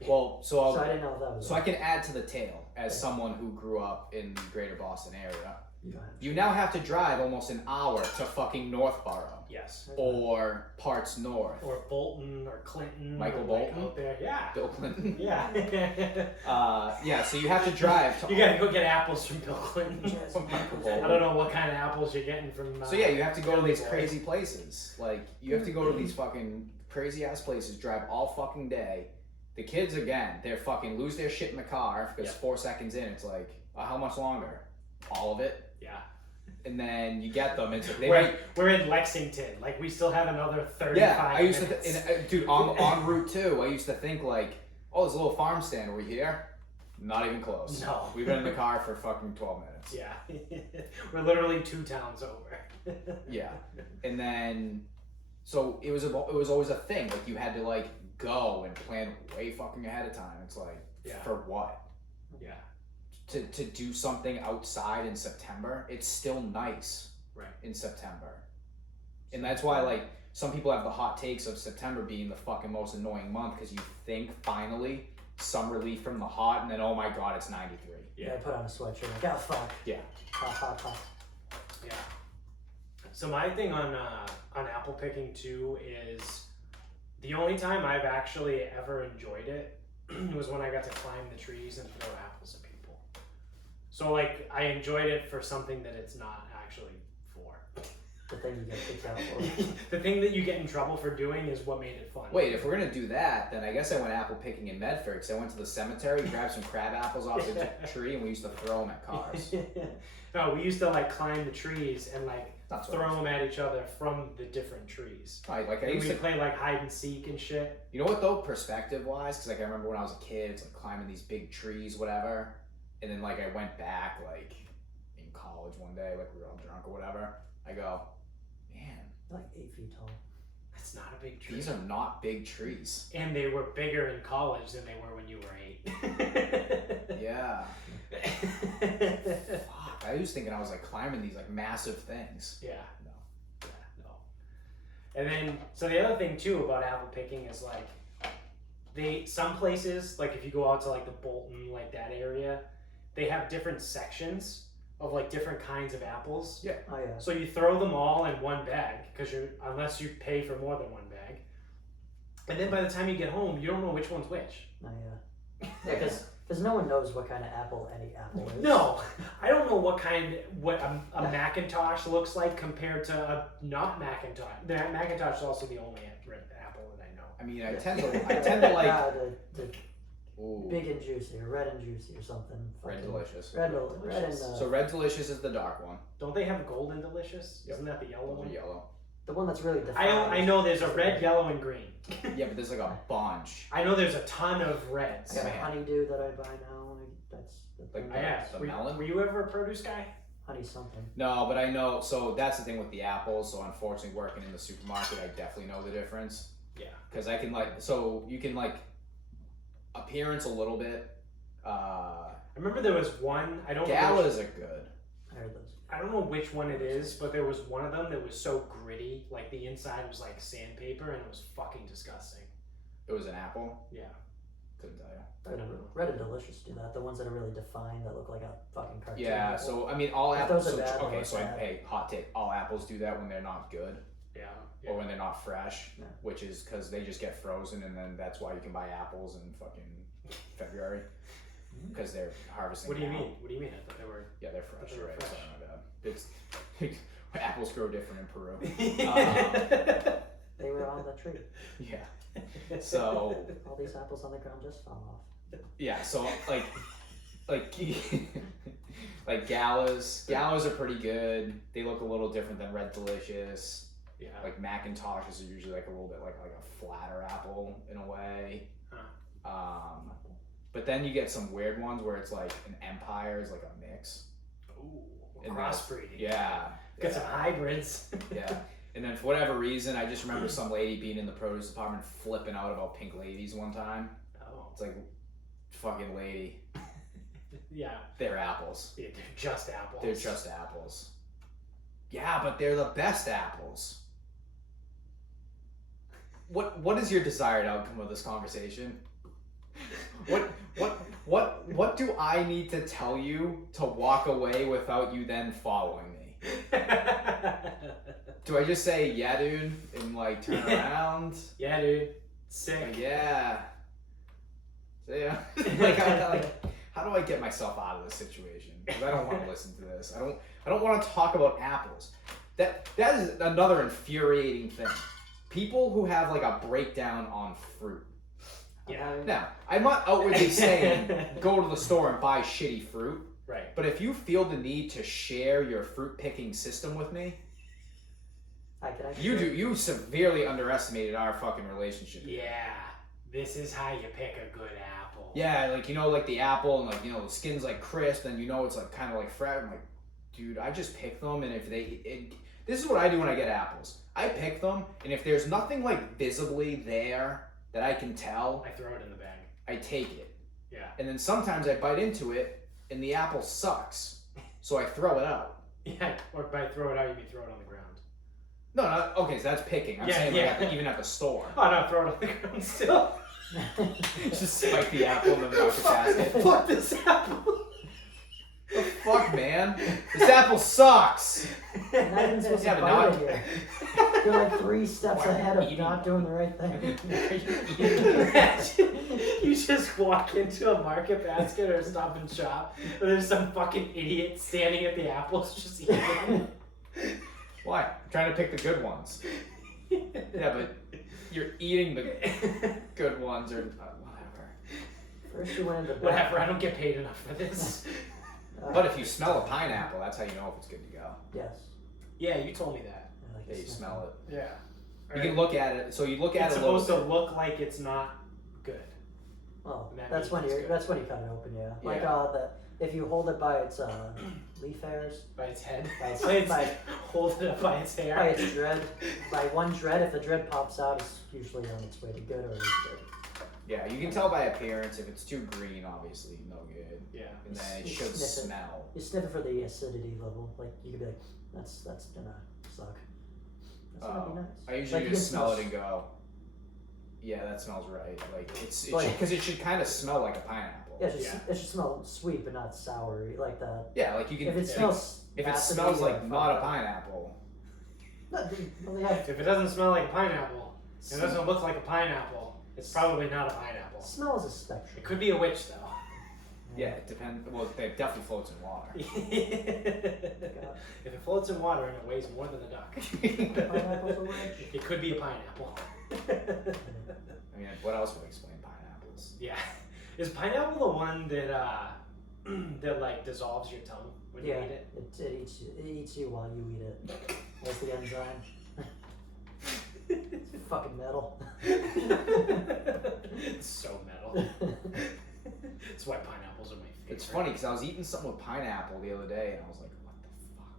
Well, So I didn't know if that was. So I can add to the tale as someone who grew up in the greater Boston area. Go ahead. You now have to drive almost an hour to fucking Northborough Yes. or parts north. Or Bolton or Clinton. Michael or, like, Bolton? out there. Yeah. Bill Clinton. Yeah. Yeah, so you have to drive to You gotta go get apples from Bill Clinton. from Michael I Bolton. don't know what kind of apples you're getting from. So yeah, you have to go to Billy these Boy. crazy places. Like you have to go to these fucking crazy ass places, drive all fucking day. The kids again, they're fucking lose their shit in the car because Yep. 4 seconds in, it's like, how much longer? All of it. Yeah. And then you get them. It's they We're, might. we're in Lexington. Like we still have another 35 Yeah, I used to, minutes. dude, on Route 2, I used to think like, oh, there's a little farm stand over here. Not even close. No. We've been in the car for fucking 12 minutes. Yeah. We're literally 2 towns over. Yeah. And then, so it was always a thing. Like you had to like go and plan way fucking ahead of time. It's like, Yeah. for what? Yeah. To do something outside in September, it's still nice Right. in September. And that's why like some people have the hot takes of September being the fucking most annoying month because you think finally some relief from the hot and then oh my god it's 93. Yeah, I put on a sweatshirt. Like, oh fuck. Yeah. Hot. Yeah. So my thing on apple picking too is the only time I've actually ever enjoyed it was when I got to climb the trees and throw apples at people. So like I enjoyed it for something that it's not actually for. The thing you get kicked out for. The thing that you get in trouble for doing is what made it fun. Wait, if we're gonna do that, then I guess I went apple picking in Medford because I went to the cemetery, grabbed some crab apples off the tree, and we used to throw them at cars. No, we used to like climb the trees and like That's what throw them at each other from the different trees. Right, like I And used we to. play like hide and seek and shit. You know what though, perspective wise, because like I remember when I was a kid, it's like climbing these big trees, whatever, and then like I went back like in college one day, like we were all drunk or whatever. I go, man, Like 8 feet tall. That's not a big tree. these are not big trees. And they were bigger in college than they were when you were 8. Yeah. Fuck. I was thinking I was like climbing these like massive things. Yeah. No. Yeah, no. And then, so the other thing too about apple picking is like, some places, like if you go out to like the Bolton, like that area, they have different sections of like different kinds of apples. Yeah. Oh yeah. So you throw them all in one bag because unless you pay for more than one bag. And then by the time you get home, you don't know which one's which. Oh yeah. Yeah, because no one knows what kind of apple any apple is. No, I don't know what a Macintosh looks like compared to a not Macintosh. The Macintosh is also the only red apple that I know. I mean, I tend to like. The Ooh, big and juicy, or red and juicy, or something. Red Fucking- Delicious. Red and So Red Delicious is the dark one. Don't they have Golden Delicious? Yep. Isn't that the yellow Those one? are yellow. the one that's really defined. I know there's a red, yellow, and green. Yeah, but there's like a bunch. I know there's a ton of I reds. got a Man. honeydew that I buy now. That's the Like thing. I asked, The were, melon? were you ever a produce guy? Honey something. No, but I know. So that's the thing with the apples. So unfortunately, working in the supermarket, I definitely know the difference. Yeah. Because I can like, so you can like appearance a little bit. I remember there was one. I don't know. Galas are good. I heard those. I don't know which one it is, but there was one of them that was so gritty, like the inside was like sandpaper, and it was fucking disgusting. It was an apple. Yeah. Couldn't tell you. Red and Delicious do that. The ones that are really defined that look like a fucking cartoon. Yeah. apple. So I mean, all If apples. those So, are bad, okay. those So are bad. hey, hot take. All apples do that when they're not good Yeah. or when they're not fresh, Yeah. which is because they just get frozen, and then that's why you can buy apples in fucking February. because they're harvesting. What do you now. mean? What do you mean? I thought they were. Yeah, they're fresh. They were Right? fresh. Sorry, my bad. It's apples grow different in Peru. They were on the tree. Yeah. So All these apples on the ground just fell off. yeah, so like like galas are pretty good. They look a little different than Red Delicious. Yeah. Like Macintoshes are usually like a little bit like a flatter apple in a way. But then you get some weird ones where it's like an Empire is like a mix. Ooh, And crossbreeding. Yeah. Got yeah. some hybrids. Yeah. And then for whatever reason, I just remember some lady being in the produce department flipping out about pink ladies one time. Oh. It's like, fucking lady, Yeah. they're apples. Yeah, they're just apples. They're just apples. Yeah, but they're the best apples. What is your desired outcome of this conversation? What do I need to tell you to walk away without you then following me? Do I just say yeah, dude, and like turn around? Yeah, dude. Sick. Like, yeah. Yeah. How do I get myself out of this situation? Because I don't want to listen to this. I don't want to talk about apples. That is another infuriating thing. People who have like a breakdown on fruit. Yeah. Now, I'm not outwardly saying go to the store and buy shitty fruit. Right. But if you feel the need to share your fruit picking system with me, you severely underestimated our fucking relationship. Yeah. This is how you pick a good apple. Yeah, like like the apple and like the skin's like crisp and it's like kind of like fresh. I'm like, dude, I just pick them and if this is what I do when I get apples. I pick them and if there's nothing like visibly there that I can tell, I throw it in the bag. I take it. Yeah. And then sometimes I bite into it and the apple sucks, so I throw it out. Yeah. Or by throw it out, you mean throw it on the ground. No, okay, so that's picking. I'm saying like even at the store. Oh no, throw it on the ground still. Just spike the apple in the market basket. Fuck this apple. The fuck, man? This apple sucks. You're not even supposed Yeah, to but bite not- it here. You're like 3 steps ahead of not doing the right thing. You just walk into a market basket or a Stop and Shop, and there's some fucking idiot standing at the apples just eating them. Why? I'm trying to pick the good ones. Yeah, but you're eating the good ones or whatever. First you went into bed. Whatever, I don't get paid enough for this. But if you smell a pineapple, that's how you know if it's good to go. Yes. Yeah, you told me that. I like Yeah, to you sniff smell it. Yeah. You can look at it. So you look at It's it a little supposed bit. to look like it's not good. Well, And that that's when means you it's that's when you cut it open, yeah. Like Yeah. if you hold it by its leaf hairs, By its head. By its- Hold it up by its hair. by its dread, by one dread, if the dread pops out, it's usually on its way to good or it's good. Yeah, you can tell by appearance. If it's too green, obviously no good. Yeah. And then it You should sniff it. smell. You sniff it for the acidity level. Like you could be like, that's gonna suck. That's gonna be nice. I usually Like, you just can smell it and go, yeah, that smells right. Like Like- because it should kind of smell like a pineapple. Yeah, it should smell sweet but not sour. Like that. Yeah, like you can. If it smells. if it acidy smells or like not a fucked up- pineapple. No, well, they have If it doesn't smell like a pineapple, it doesn't look like a pineapple, it's probably not a pineapple. smell is a spectrum. It could be a witch though. Yeah, it depends. Well, it definitely floats in water. If it floats in water and it weighs more than a duck, Pineapple's a witch. it could be a pineapple. I mean, what else would explain pineapples? Yeah. Is pineapple the one that that like dissolves your tongue when Yeah, you eat it? it eats you while you eat it. That's the enzyme. It's fucking metal. It's so metal. That's why pineapples are my favorite. It's funny because I was eating something with pineapple the other day, and I was like, "What the fuck?"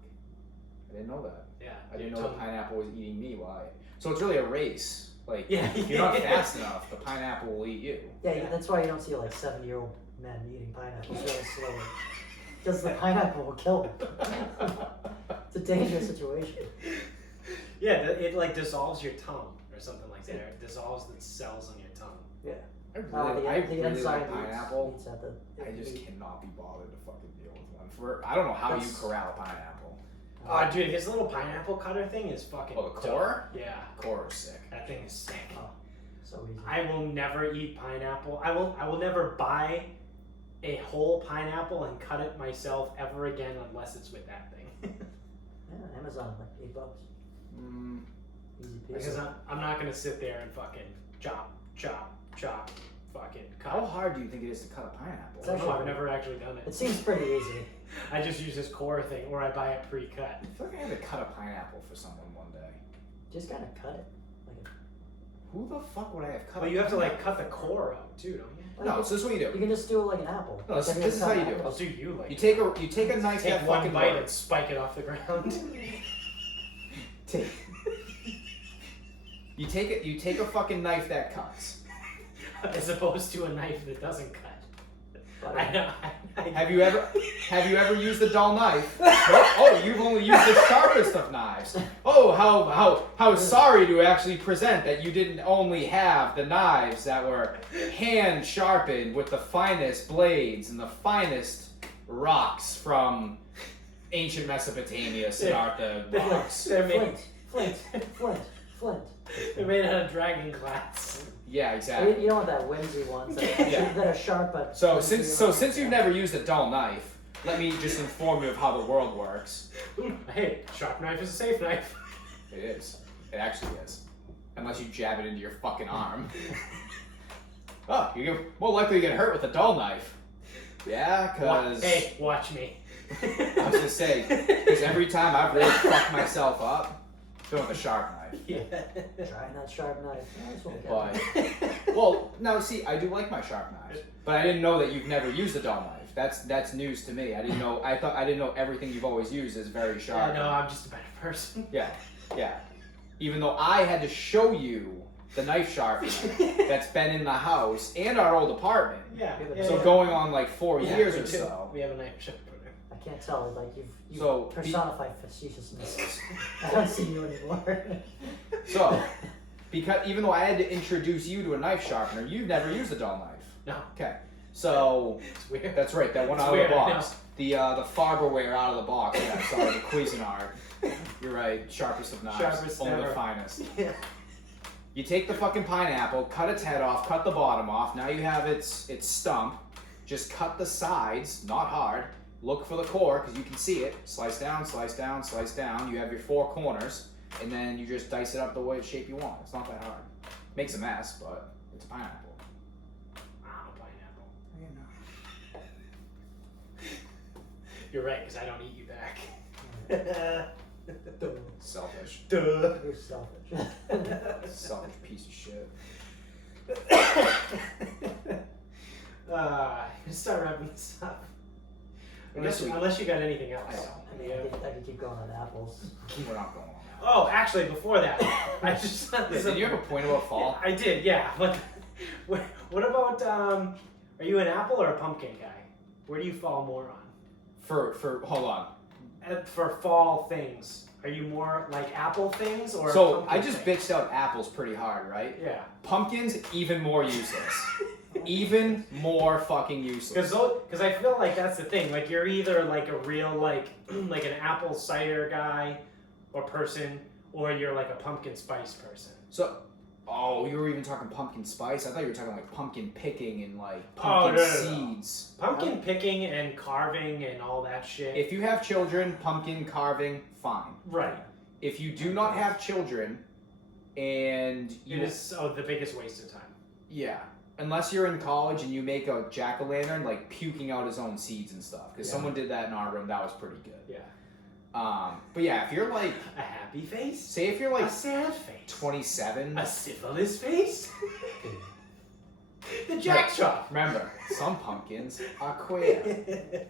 I didn't know that. Yeah. I didn't know the pineapple was eating me. Why? So it's really a race. Like, Yeah. if you're not fast enough, the pineapple will eat you. Yeah, that's why you don't see like 7-year-old men eating pineapples really slowly. Because the pineapple will kill them. It's a dangerous situation. Yeah, it like dissolves your tongue or something like that. It dissolves the cells on your tongue. Yeah. I The really enzyme like pineapple. eats at the. I just cannot be bothered to fucking deal with one. I don't know how you corral a pineapple. Oh, dude, his little pineapple cutter thing is fucking. Oh, the core? dope. Yeah, Core is sick. that thing is sick. So easy. I will never eat pineapple. I will never buy a whole pineapple and cut it myself ever again unless it's with that thing. Yeah, Amazon, like $8. Easy peasy. Because I'm not gonna sit there and fucking chop, fucking cut. How hard do you think it is to cut a pineapple? It's I don't know, actually- I've never actually done it. It seems pretty easy. I just use this core thing, or I buy it pre-cut. I feel like I had to cut a pineapple for someone one day. Just gotta cut it. Like, Who the fuck would I have cut? But a you have to like pineapple cut the for? core out too, don't you? like No, so this is what you you do. can just do it like an apple. No, Like, this have is you how ever you cut do it. I'll do you like. You take a knife take that one fucking bite and works. spike it off the ground. You take a fucking knife that cuts. As opposed to a knife that doesn't cut. But, I know. Have you ever used a dull knife? Oh, you've only used the sharpest of knives. Oh, how sorry to actually present that you didn't only have the knives that were hand sharpened with the finest blades and the finest rocks from ancient Mesopotamia, Siddhartha rocks. They're made, Flint. they're made out of dragon glass. Yeah, exactly. You don't want that whimsy ones that, Yeah. that are sharp, but So since you've never used a dull knife, let me just inform you of how the world works. Hey, sharp knife is a safe knife. It is. It actually is. Unless you jab it into your fucking arm. Oh, you're more likely to get hurt with a dull knife. Yeah, cause Hey, watch me. I was gonna say, because every time I've really fucked myself up, it's been with a sharp knife. Yeah. trying that sharp knife. Yeah, this won't get it. But well, now see, I do like my sharp knives, but I didn't know that you've never used a dull knife. That's news to me. I didn't know. I didn't know everything you've always used is very sharp. No, I'm just a better person. Yeah. Even though I had to show you the knife sharpener that's been in the house and our old apartment. Yeah. So going on like 4 Yeah, years we or do. so. We have a knife sharpener. I can't tell. Like you've So, personified facetiousness. I don't see you anymore. So, because even though I had to introduce you to a knife sharpener, you've never used a dull knife. No. Okay. So It's weird. that's right. That one It's out of weird, the I box. The Farberware out of the box. Yeah. Sorry, the Cuisinart. You're right. Sharpest of knives. Sharpest Only ever. the finest. Yeah. You take the fucking pineapple, cut its head off, cut the bottom off. Now you have its stump. Just cut the sides, not hard. Look for the core because you can see it. Slice down, slice down, slice down. You have your 4 corners, and then you just dice it up the way shape you want. It's not that hard. Makes a mess, but it's a pineapple. I'm a pineapple. You're right, because I don't eat you back. Selfish. Duh. You're selfish. Selfish piece of shit. Start wrapping this up. Unless we- Unless you got anything else. I don't. I mean, I could keep going on apples. We're not going on now. Oh, actually, before that, I just Yeah, did you have a point about fall? I did, yeah. What about are you an apple or a pumpkin guy? Where do you fall more on? For hold on. For fall things, are you more like apple things or? So pumpkin I just things? bitched out apples pretty hard, right? Yeah. Pumpkins even more useless. Even more fucking useless. Because I feel like that's the thing. Like you're either like a real like like an apple cider guy or person, or you're like a pumpkin spice person. So, oh, you were even talking pumpkin spice? I thought you were talking like pumpkin picking and like Oh, pumpkin no. seeds. Pumpkin picking and carving and all that shit. If you have children, pumpkin carving, fine. Right. If you do not have children and It you is the biggest waste of time. yeah, unless you're in college and you make a jack-o'-lantern like puking out his own seeds and stuff, because Yeah. someone did that in our room. That was pretty good. Yeah. But yeah, if you're like, A happy face? say if you're A like sad face? 27, A syphilis face? The jack chop. remember, some pumpkins are queer.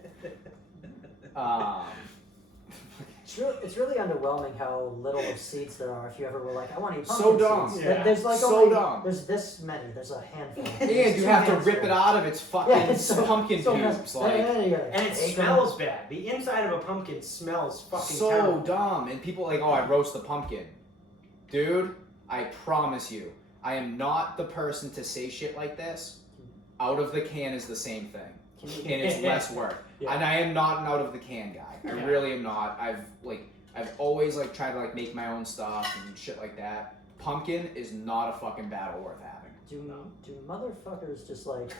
It's really underwhelming how little of seeds there are. If you ever were like, I want to eat So pumpkin dumb. seeds. Yeah. There's like So only, dumb. There's this many. There's a handful. And you have to rip it out of its fucking Yeah, it's so, pumpkin so pubes. Like, And it smells bad. The inside of a pumpkin smells fucking so terrible. dumb. And people like, oh, I roast the pumpkin. Dude, I promise you, I am not the person to say shit like this. Out of the can is the same thing. And it's less work. Yeah. And I am not an out of the can guy. I Yeah. really am not. I've always like tried to like make my own stuff and shit like that. Pumpkin is not a fucking battle worth having. Do motherfuckers just like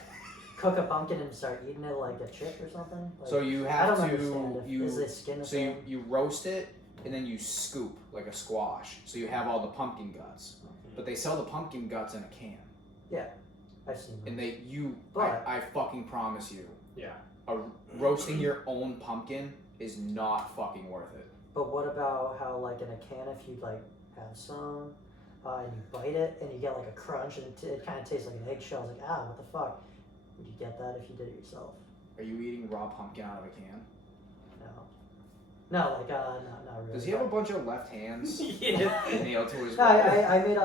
cook a pumpkin and start eating it like a chip or something? Like, So you I have don't to understand. Is the skin a so thing? you roast it and then you scoop like a squash. So you have all the pumpkin guts. But they sell the pumpkin guts in a can. I've seen And those. I fucking promise you, Yeah. roasting your own pumpkin is not fucking worth it. But what about how, like, in a can, if you, like, have some, and you bite it, and you get, like, a crunch, and it kind of tastes like an eggshell. It's like, what the fuck? Would you get that if you did it yourself? Are you eating raw pumpkin out of a can? No, like, not really. Does he have a bunch of left hands Yeah. nailed to his No, body? I made,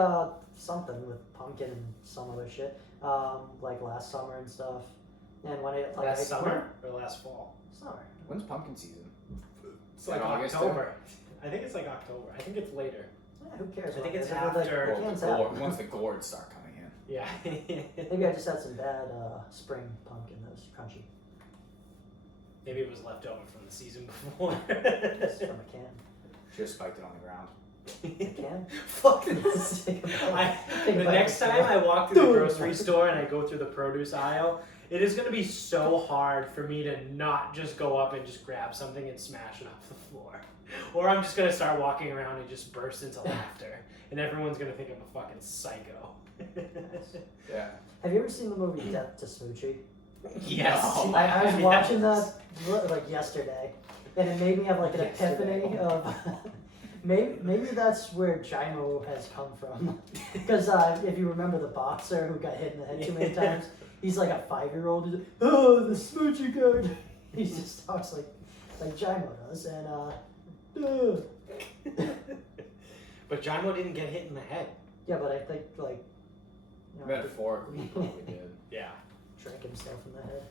something with pumpkin and some other shit, like, last summer and stuff. And when it, like, Last summer or last fall? Summer. When's pumpkin season? It's like August, October. I think it's like October. I think it's later. Yeah, who cares? I think about it's it? after- The Well, cans the out. once the gourds start coming in. Yeah. Maybe I just had some bad spring pumpkin that was crunchy. Maybe it was left over from the season before. Just from a can. Just spiked it on the ground. A can? Fuck this. Take a The bite. next time I walk through the grocery store and I go through the produce aisle, it is going to be so hard for me to not just go up and just grab something and smash it off the floor. Or I'm just going to start walking around and just burst into laughter. And everyone's going to think I'm a fucking psycho. Yeah. Have you ever seen the movie Death to Smoochie? Yes. No. I was watching that like yesterday, and it made me have like an Yesterday. epiphany of maybe that's where Jimo has come from. Because if you remember the boxer who got hit in the head too many times, he's like a 5-year-old. He's like, oh, the Smoochie card. He just talks like Jimo does, and But Jimo didn't get hit in the head. yeah, but I think like Metaphorically, he probably did. Yeah. drank himself in the head.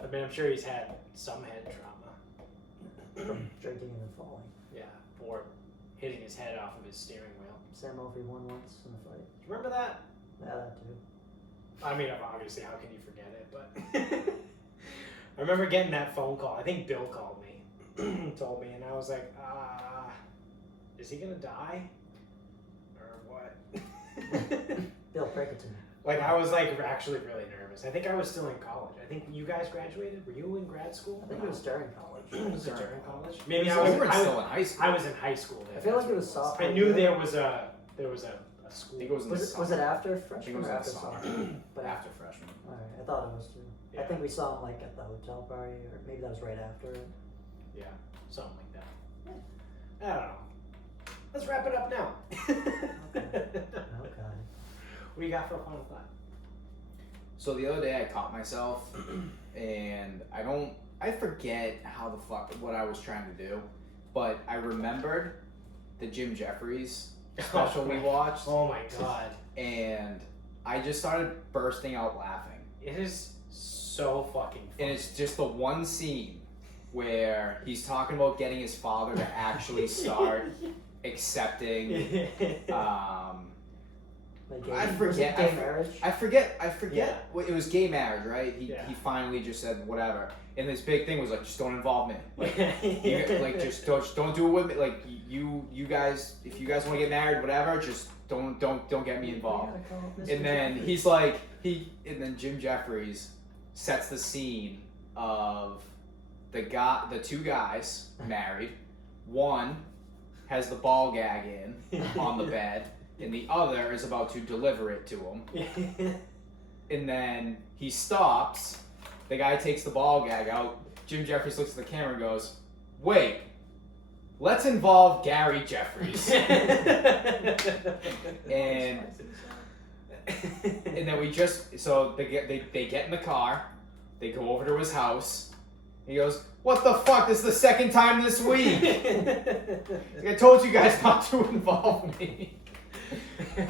I mean, I'm sure he's had some head trauma. From drinking and then falling. Yeah. Or hitting his head off of his steering wheel. Sam Alfie won once in a fight. Do you remember that? Yeah, that too. I mean, obviously, how can you forget it? But I remember getting that phone call. I think Bill called me, told me, and I was like, is he gonna die? Or what? Bill, break it to me. Like, I was like actually really nervous. I think I was still in college. I think you guys graduated. Were you in grad school? I think it was during college. Was it during college? Maybe I So was. you were I, still in high school. I was in high school. Then. I feel like That's it what was sophomore I knew year. there was a school. I think it was in the Was summer. it after I think it freshman was or in the after summer. sophomore? But After freshman. Alright, I thought it was too. I Yeah. think we saw him like at the hotel party, or maybe that was right after it. Yeah, something like that. I don't know. Let's wrap it up now. Okay. What do you got for a final thought? So the other day I caught myself, and I forget how the fuck, what I was trying to do, but I remembered the Jim Jeffries special we watched, Oh my god. and I just started bursting out laughing. It is so fucking funny. And it's just the one scene where he's talking about getting his father to actually start accepting, Like, I was forget- it gay marriage? I forget. Yeah. Well, it was gay marriage, right? Yeah. He finally just said whatever, and this big thing was like, just don't involve me. Like, just don't do it with me. Like you guys, if you guys want to get married, whatever, just don't get me involved. We gotta call up Mr. And then Jeffries. he's like, and then Jim Jeffries sets the scene of the two guys married. One has the ball gag in on the bed, and the other is about to deliver it to him. And then he stops. The guy takes the ball gag out. Jim Jeffries looks at the camera and goes, "Wait, let's involve Gary Jeffries." And then they get in the car. They go over to his house. He goes, "What the fuck? This is the second time this week. I told you guys not to involve me."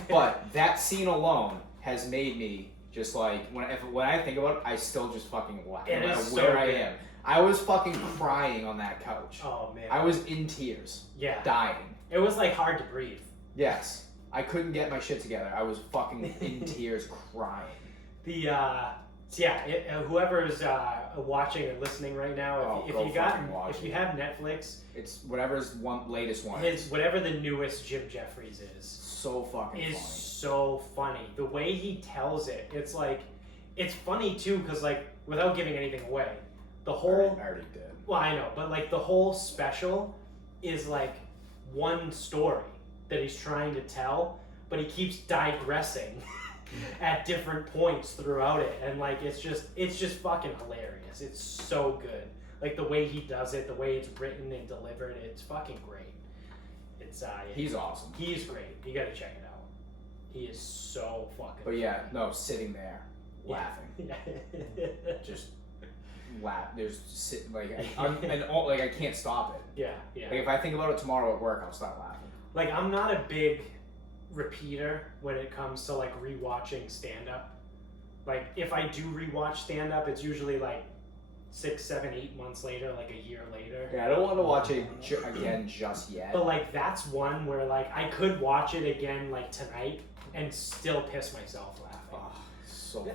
But that scene alone has made me just like, when I think about it, I still just fucking laugh. It No matter is so where I good. am. I was fucking crying on that couch. Oh man. I was in tears, Yeah. dying. It was like hard to breathe. Yes. I couldn't get my shit together. I was fucking in tears crying. The whoever is watching or listening right now, Oh, if you have Netflix, It's whatever's latest one. whatever the newest Jim Jeffries is So fucking is funny. so funny. The way he tells it, it's like it's funny too, because like without giving anything away, the I whole already did. well, I know, but like the whole special is like one story that he's trying to tell, but he keeps digressing at different points throughout it, and like it's just fucking hilarious. It's so good. Like the way he does it, the way it's written and delivered, it's fucking great. It's He's awesome. He's great. You gotta check it out. He is so fucking. But yeah, no, sitting there laughing, just laugh. There's like I can't stop it. Yeah, yeah. Like if I think about it tomorrow at work, I'll start laughing. Like I'm not a big repeater when it comes to like rewatching stand-up. Like if I do rewatch stand-up, it's usually like 6, 7, 8 months later, like a year later. Yeah, I don't want to watch it again just yet. But like that's one where like I could watch it again like tonight and still piss myself laughing. Oh, so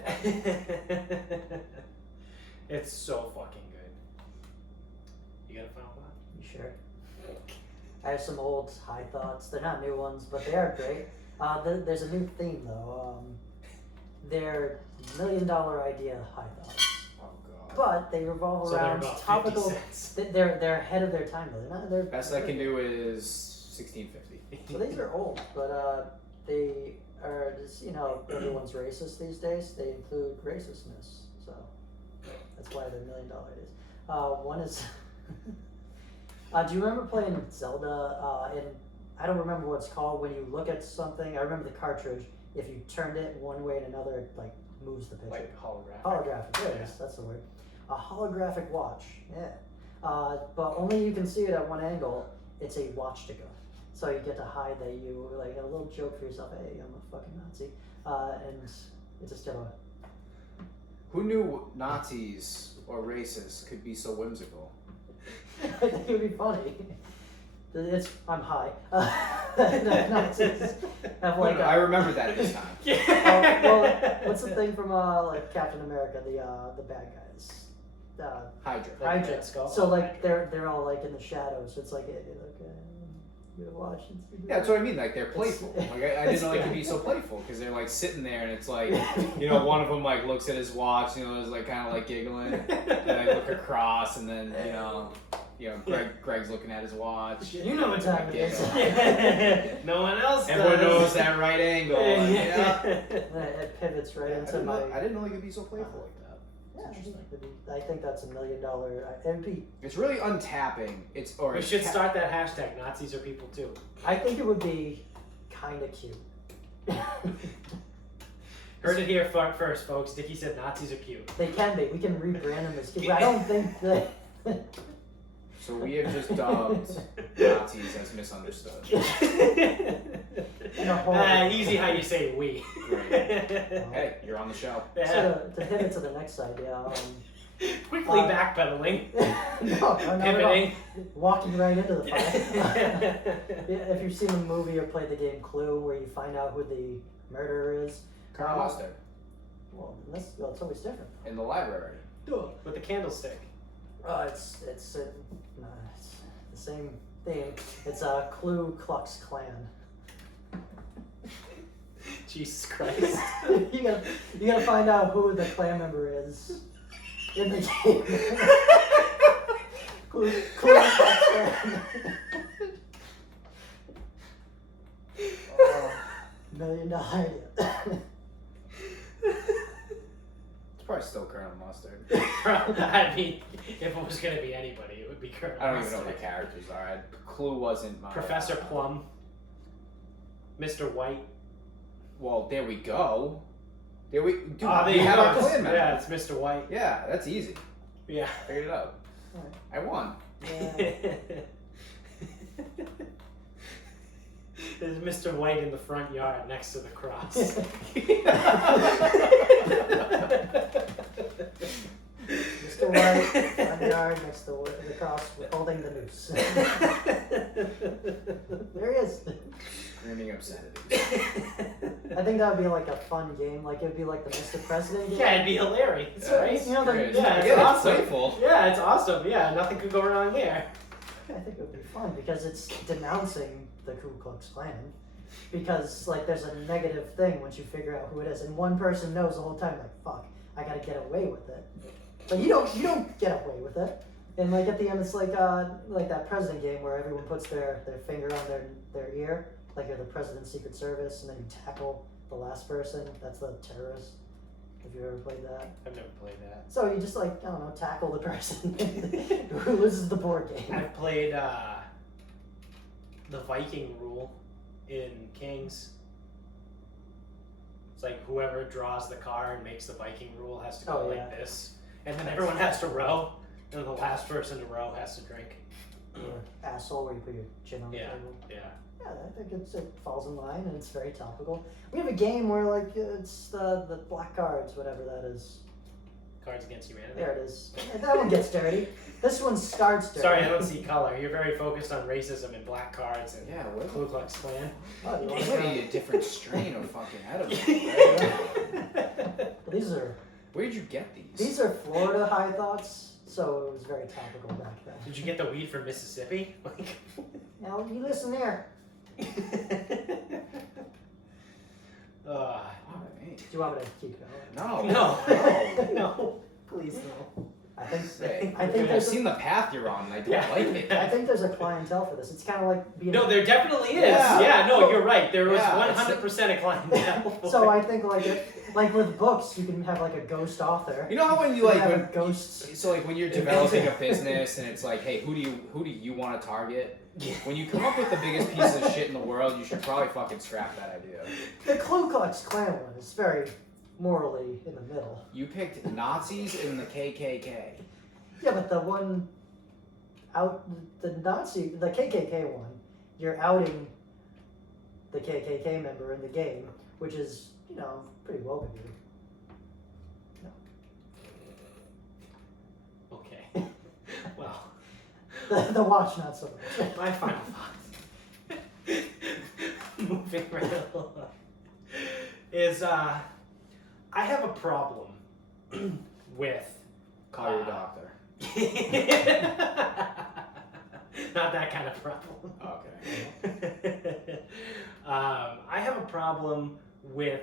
It's so fucking good. You got a final thought? You sure? I have some old high thoughts. They're not new ones, but they are great. There's a new theme though. They're $1 million idea high thoughts, oh god. but they revolve So they're around about 50 topical. cents. They're ahead of their time though. They're not. They're Best I can do is 1650. So these are old, but they are just, everyone's racist these days. They include racistness, so that's why they're $1 million ideas. One is, do you remember playing Zelda? And I don't remember what it's called when you look at something. I remember the cartridge. If you turned it one way and another, it like moves the picture. Like holographic. Holographic. There it is. That's the word. A holographic watch. Yeah. But only you can see it at one angle. It's a watch to go. So you get to hide that you like a little joke for yourself. Hey, I'm a fucking Nazi, and it's just Who knew Nazis or racists could be so whimsical? I think it would be funny. I'm high. Nazis have like I remember that this time. well, what's the thing from like Captain America? The bad guys. Hydra. Hydra. Skull? So like they're all like in the shadows. It's like you gotta watch. Yeah, that's what I mean. Like they're playful. Like I didn't know they could be so playful because they're like sitting there and it's like, one of them like looks at his watch, is like kind of like giggling, and I look across and then Greg's looking at his watch. You know what time it is. No one else does. Everyone knows that right angle. And, It pivots right into my. I didn't know he could be so playful like that. Yeah, I think that's $1 million MP. It's really untapping. We should start that hashtag. Nazis are people too. I think it would be kind of cute. Heard it here first, folks. Dickie said Nazis are cute. They can be. We can rebrand them as cute. I don't think that. So we have just dubbed Nazis as misunderstood. Easy how you say we. Great. Hey, you're on the show. So to pivot to the next idea. Quickly backpedaling. No, Pivoting. Walking right into the fight. If you've seen the movie or played the game Clue, where you find out who the murderer is. Colonel Mustard. Well, it's always different. In the library. With the candlestick. It's the same thing. It's Ku Klux Klan. Jesus Christ. you gotta find out who the Klan member is in the game. Ku Klux Klan. $1 million idea. It's probably still Colonel Mustard. I mean, if it was going to be anybody, it would be Colonel I don't even Mustard. know the characters are. Clue wasn't my... Professor Plum. Mr. White. Well, there we go. Dude, There we you have go. our clan member. Yeah, it's Mr. White. Yeah, that's easy. Yeah. Figured it out. Alright. I won. Yeah. There's Mr. White in the front yard next to the cross. Mr. White, front yard next to the cross, holding the noose. There he is. Screaming obscenities. I think that would be like a fun game. Like it would be like the Mr. President game. Yeah, it'd be hilarious, Yeah, right? You know, Great. Yeah, it's It's awesome. playful. Yeah, it's awesome. Yeah, nothing could go wrong there. I think it would be fun because it's denouncing the Ku Klux Klan. Because like there's a negative thing once you figure out who it is, and one person knows the whole time. Like fuck, I gotta get away with it. But you don't get away with it. And like at the end, it's like that president game where everyone puts their finger on their ear, like you're the president's Secret Service, and then you tackle the last person. That's the terrorist. If you ever played that. I've never played that. So you just I don't know, tackle the person who loses the board game. I've played the Viking rule in Kings. It's like whoever draws the card and makes the Viking rule has to go like this. And then everyone has to row, and the last person to row has to drink. Or asshole where you put your chin on the table. Yeah. Yeah, I think it falls in line and it's very topical. We have a game where it's the black cards, whatever that is. Cards Against Humanity. There it is. That one gets dirty. This one starts dirty. Sorry, I don't see color. You're very focused on racism and black cards and what? Ku Klux Klan. Oh, you want It's really a different strain of fucking edible. Right? These are Where'd you get these? These are Florida high thoughts, so it was very topical back then. Did you get the weed from Mississippi? Now you listen here. Oh, Do you want me to keep going? no. No. Please no. I think I've there's seen the path you're on, and I don't like it. I think there's a clientele for this. It's kind of like being. No, there definitely is. Yeah. Yeah, no, you're right. There was Yeah, 100% a clientele. So I think like with books, you can have like a ghost author. You know how when you can like have when a ghost. so like when you're developing a business and it's like, hey, who do you want to target? Yeah. When you come up with the biggest piece of shit in the world, you should probably fucking scrap that idea. The Ku Klux Klan one is very morally in the middle. You picked Nazis and the KKK. Yeah, but the one the KKK one, you're outing the KKK member in the game, which is, pretty woke of you. Okay. Well. The watch, not so much. My final thoughts. Moving right along. Is I have a problem with Call your doctor. not that kind of problem. Okay. I have a problem with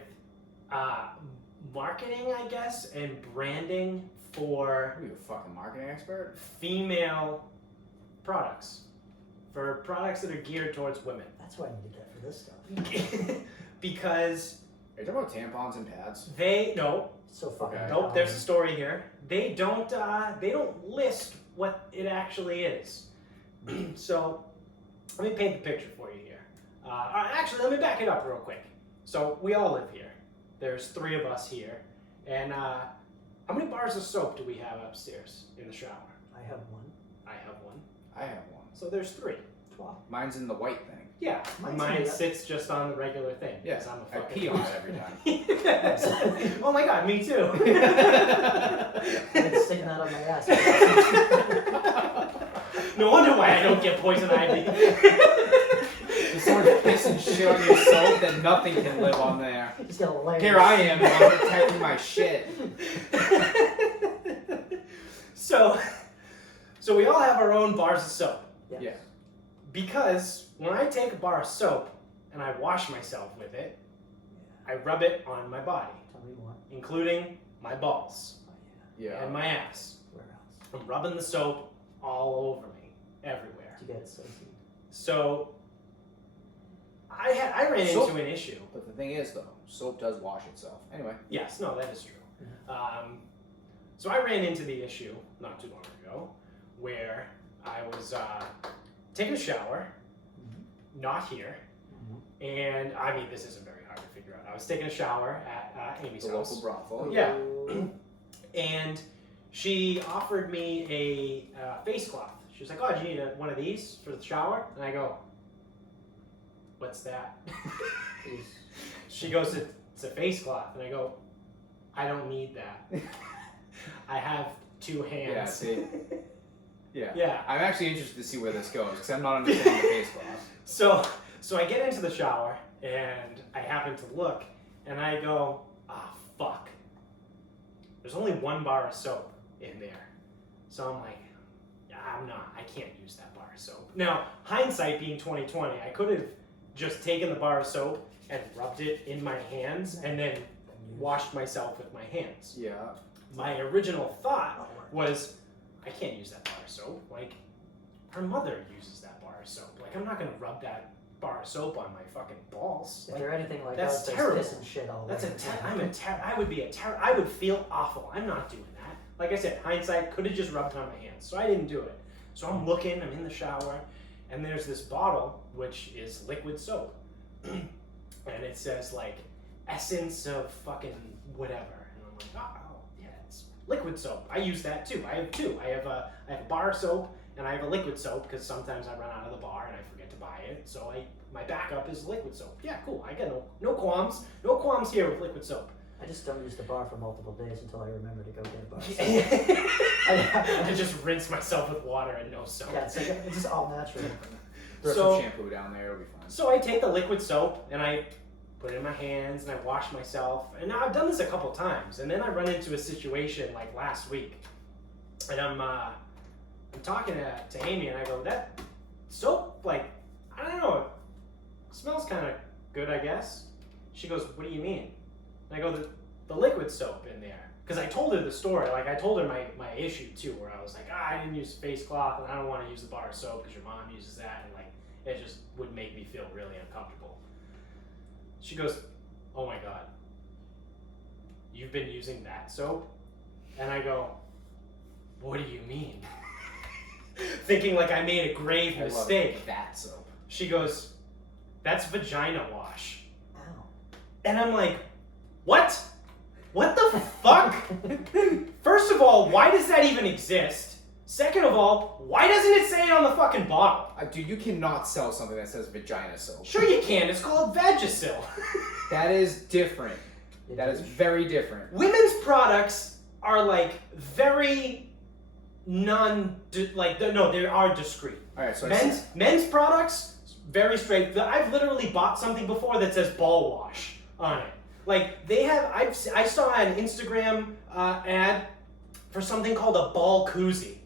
marketing, I guess, and branding for Are you a fucking marketing expert? female products. For products that are geared towards women. That's what I need to get for this stuff. Because Are you talking about tampons and pads? So fucking. Okay. Nope, there's a story here. They don't list what it actually is. So let me paint the picture for you here. Actually, let me back it up real quick. So we all live here. There's 3 of us here. And how many bars of soap do we have upstairs in the shower? I have one. I have one. I have one. So there's 3. 12. Mine's in the white thing. Yeah, Mine's mine in the- sits just on the regular thing. Yeah, 'cause I'm a I fucking pee on it every time. Oh my god, me too. I've been sticking that on my ass. No wonder why I don't get poison ivy. You sort of piss and shit on your soap, then nothing can live on there. Just got a layer. Here I am, and I'm protecting my shit. So we all have our own bars of soap. Yes. Yeah. Because when I take a bar of soap and I wash myself with it, I rub it on my body, Tell me more. including my balls Oh, yeah. Yeah. and my ass. Where else? I'm rubbing the soap all over me, everywhere. Did you get it, Stacey? So I ran Soap- into an issue. But the thing is, though, soap does wash itself. Anyway. Yes, no, that is true. So I ran into the issue not too long ago where I was taking a shower, not here, and I mean, this isn't very hard to figure out. I was taking a shower at Amy's The house. local brothel. Yeah. And she offered me a face cloth. She was like, "Oh, do you need one of these for the shower?" And I go, "What's that?" She goes, "It's a face cloth." And I go, "I don't need that. I have 2 hands." Yeah, see. Yeah. Yeah. I'm actually interested to see where this goes, because I'm not understanding the face cloth. So I get into the shower, and I happen to look, and I go, fuck. There's only 1 bar of soap in there. So I'm like, I can't use that bar of soap. Now, hindsight being 2020, I could have just taken the bar of soap and rubbed it in my hands and then washed myself with my hands. Yeah. My original thought Oh, was, I can't use that bar of soap. Like, her mother uses that bar of soap. Like, I'm not gonna rub that bar of soap on my fucking balls. If Like, they're anything like that's us, there's terrible. piss and shit all that's over. I would feel awful. I'm not doing that. Like I said, hindsight, could have just rubbed it on my hands. So I didn't do it. So I'm looking, I'm in the shower, and there's this bottle, which is liquid soap. And it says, like, essence of fucking whatever. And I'm like, oh, yeah, it's liquid soap. I use that too. I have two. I have a bar soap, and I have a liquid soap, because sometimes I run out of the bar and I forget to buy it. So my backup is liquid soap. Yeah, cool. I got no qualms. No qualms here with liquid soap. I just don't use the bar for multiple days until I remember to go get a bar. I just rinse myself with water and no soap. Yeah, it's just all natural. Throw So- some shampoo down there, it'll be fine. So I take the liquid soap and I put it in my hands and I wash myself. And now I've done this a couple times. And then I run into a situation like last week. And I'm talking to Amy and I go, that soap, like, I don't know, it smells kind of good, I guess. She goes, what do you mean? And I go, the liquid soap in there. Because I told her the story. Like, I told her my issue too, where I was like, I didn't use face cloth and I don't want to use the bar of soap because your mom uses that. And like, it just would make me feel really uncomfortable. She goes, oh my God, you've been using that soap? And I go, what do you mean? Thinking like I made a grave mistake. That soap. She goes, that's vagina wash. Ow. And I'm like, what? What the fuck? First of all, why does that even exist? Second of all, why doesn't it say it on the fucking bottle? Dude, you cannot sell something that says vagina soap. Sure you can, it's called Vagisil. That is different. That is very different. Women's products are like very they are discreet. Alright, so Men's products, very straight. I've literally bought something before that says ball wash on it. Like they have, I saw an Instagram ad for something called a ball koozie,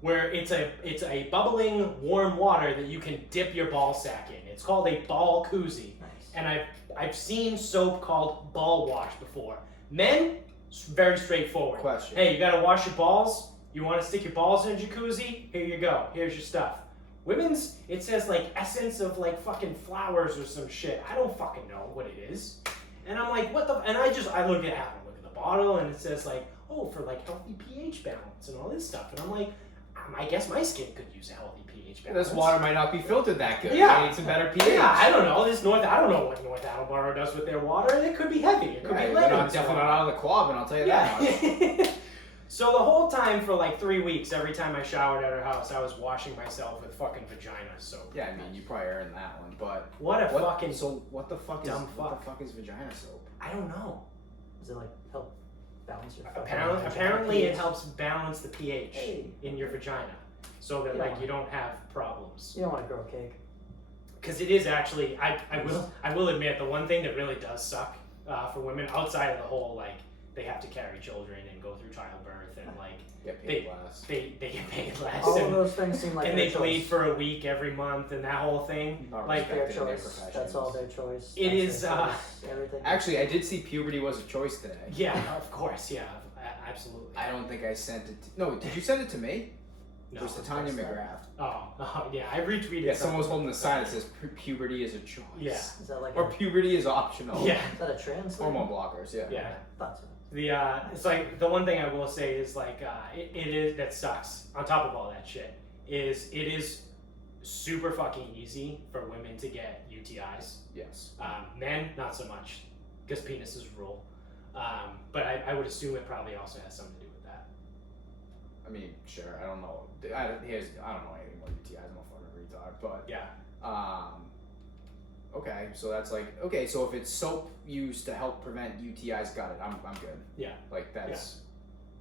where it's a bubbling warm water that you can dip your ball sack in. It's called a ball koozie, Nice. and I've seen soap called ball wash before. Men, very straightforward. Question. Hey, you gotta wash your balls. You want to stick your balls in a jacuzzi? Here you go. Here's your stuff. Women's, it says like essence of like fucking flowers or some shit. I don't fucking know what it is. And I'm like, what the? And I look at the bottle and it says like, oh, for like healthy pH balance and all this stuff. And I'm like, I guess my skin could use a healthy pH balance. This water might not be filtered that good. Yeah. I need some better pH. Yeah, I don't know. I don't know what North Attleboro does with their water. It could be heavy. It could Right, be they're lead. not, definitely not out of the quabbin', I'll tell you that much. Yeah. So the whole time for like 3 weeks, every time I showered at her house, I was washing myself with fucking vagina soap. Yeah, I mean, you probably earned that one, but What the fuck is vagina soap? I don't know. Does it like help balance your fucking Apparently it pH? helps balance the pH Hey. in your vagina, so that Yeah. like you don't have problems. You don't want to grow a cake. Because it is actually, I will admit, the one thing that really does suck for women, outside of the whole like they have to carry children and go through childbirth and like Get paid less. they get paid less All of and, those things seem like and their they bleed choice. for a week every month and that whole thing. Not Like, Their respected in their choice. professions. That's all their choice. It That's is, their choice. Everything. Actually, I did see puberty was a choice today. Yeah, of course, yeah, absolutely. I don't think I sent it to... No, did you send it to me? No, It was to Tanya of course McGrath. oh, yeah, I retweeted. Yeah, someone was something. holding the sign that says puberty is a choice. Yeah. Is that like Or a, puberty is optional. Yeah, is that a trans thing? Hormone blockers, yeah. yeah. Thought so. It's like the one thing I will say is like it is that sucks. On top of all that shit, it is super fucking easy for women to get UTIs. Yes. Men, not so much, because penises rule. But I would assume it probably also has something to do with that. I mean, sure, I don't know. I don't know anything about UTIs, I'm a fucking retard, but... Yeah. Okay, so that's like... Okay, so if it's soap used to help prevent UTIs, got it, I'm good. Yeah. Like, that's...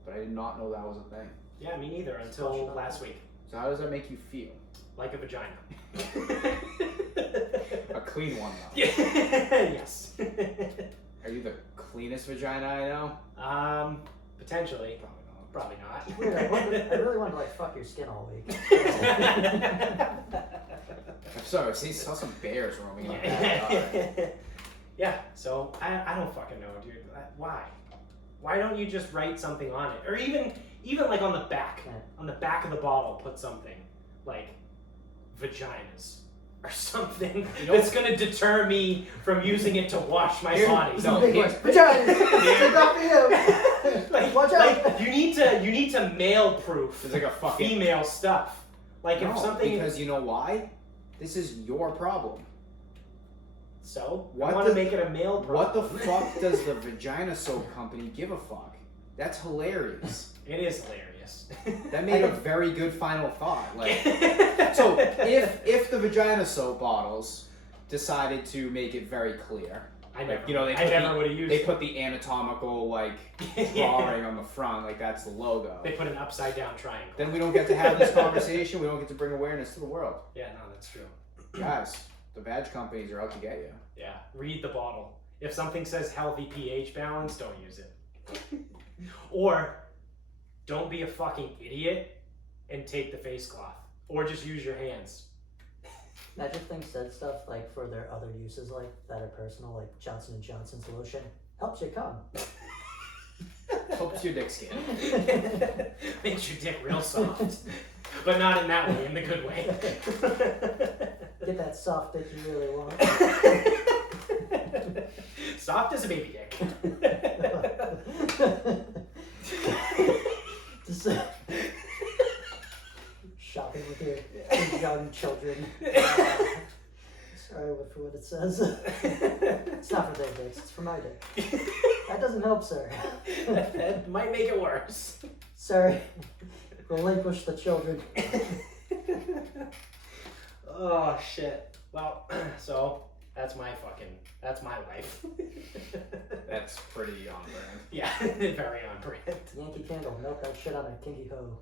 But I did not know that was a thing. Yeah, me neither until last week. So how does that make you feel? Like a vagina. A clean one, though. Yes. Are you the cleanest vagina I know? Potentially. Probably not. Probably not. Weird. I really wanted to like fuck your skin all week. I'm sorry, I saw some bears roaming in the backyard. Yeah, so I don't fucking know, dude. Why? Why don't you just write something on it? Or even like on the back. On the back of the bottle, put something like vaginas or something that's going to deter me from using it to wash my body. No, vaginas! It's not for you! Watch out! Like, you need to mail proof It's like a fucking female stuff. Like no, if something because you know why? This is your problem. So What I want to the- make it a male What problem. the fuck does the vagina soap company give a fuck? That's hilarious. It is hilarious. That made a very good final thought. Like, so if the vagina soap bottles decided to make it very clear, I like, never, they I put never would have used they it. put the anatomical like Yeah. drawing on the front, like that's the logo. They put an upside down triangle. Then we don't get to have this conversation. We don't get to bring awareness to the world. Yeah, no, that's true. Guys, the vag companies are out to get you. Yeah, read the bottle. If something says healthy pH balance, don't use it. Or don't be a fucking idiot and take the face cloth. Or just use your hands. Imagine if things said stuff like for their other uses like that are personal, like Johnson & Johnson's lotion helps you come. Helps your dick skin. Makes your dick real soft. But not in that way, in the good way. Get that soft dick you really want. Soft as a baby dick. Just, shopping with your young children. Sorry for what it says. It's not for their dicks, it's for my dick. That doesn't help, sir. That might make it worse. Sorry. Relinquish the children. Oh shit. Well, so that's my life. That's pretty on brand. Yeah, very on brand. Yankee Candle, melt that shit on a kinky hoe.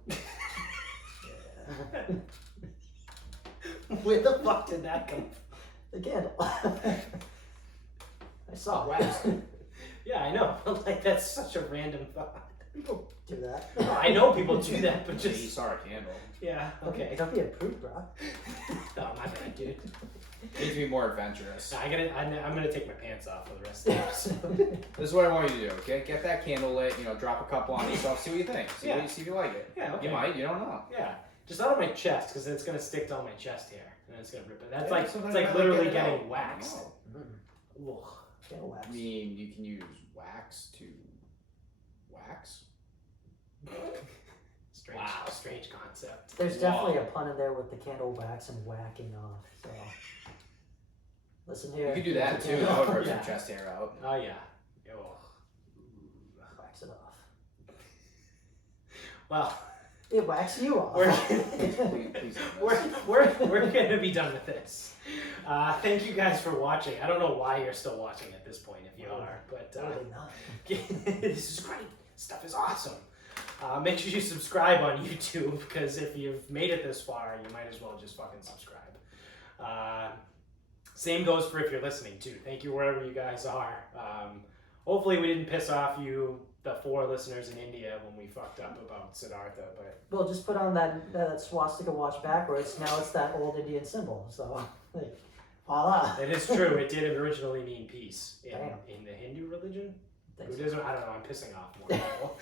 Yeah. Where the fuck did that come from? The candle. I saw Oh, it. wow. Yeah, I know. Like, that's such a random thought. People do that. I know people do that, but You just... saw a candle. Yeah, okay. Don't be a prude, bro. Oh, my bad, dude. Need to be more adventurous. I'm gonna take my pants off for the rest of the episode. This is what I want you to do, okay? Get that candle lit, drop a couple on yourself, see what you think. See Yeah. if you like it. Yeah, okay. You might, you don't know. Yeah, just not on my chest, because it's gonna stick to all my chest hair, and it's gonna rip it. That's Yeah, like, it's sometimes like I literally get it getting out. waxed. I Mm. Ugh. Candle wax. I mean, you can use wax to wax. Strange, Wow. strange concept. There's Wow. definitely a pun in there with the candle wax and whacking off. So listen here. You could do that too. That would rip some chest hair out. Oh yeah. Ugh. Wax it off. Well, It whacks you off. We're- Please don't miss. we're gonna be done with this. Thank you guys for watching. I don't know why you're still watching at this point, if you are, but Totally not. this is great. Stuff is awesome. Make sure you subscribe on YouTube, because if you've made it this far, you might as well just fucking subscribe. Same goes for if you're listening too. Thank you wherever you guys are. Hopefully we didn't piss off the 4 listeners in India when we fucked up about Siddhartha, but Well, just put on that swastika watch backwards. Now it's that old Indian symbol. So, like, voila. it is true. It did originally mean peace Damn. in the Hindu religion. Thanks. Buddhism? I don't know. I'm pissing off more people.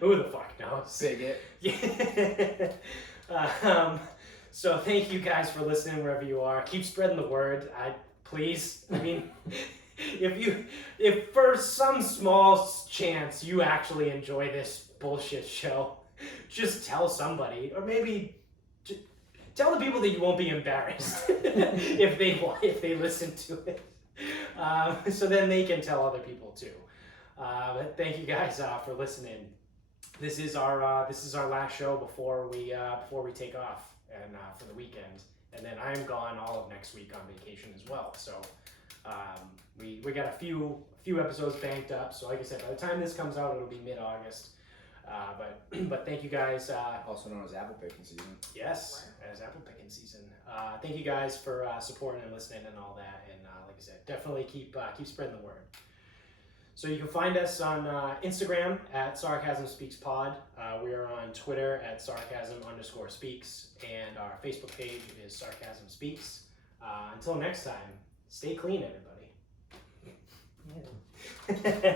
Who the fuck knows? Bigot. Yeah. So thank you guys for listening wherever you are. Keep spreading the word. Please. I mean, if for some small chance you actually enjoy this bullshit show, just tell somebody, or maybe tell the people that you won't be embarrassed if they listen to it. So then they can tell other people too. But thank you guys for listening. This is our last show before we take off and for the weekend, and then I'm gone all of next week on vacation as well. So we got a few episodes banked up. So like I said, by the time this comes out, it'll be mid-August. But thank you guys. Also known as apple picking season. Yes, as apple picking season. Thank you guys for supporting and listening and all that. And like I said, definitely keep spreading the word. So you can find us on Instagram at Sarcasm Speaks Pod. We are on Twitter at Sarcasm_speaks, and our Facebook page is Sarcasm Speaks. Until next time, Stay clean, everybody. Yeah.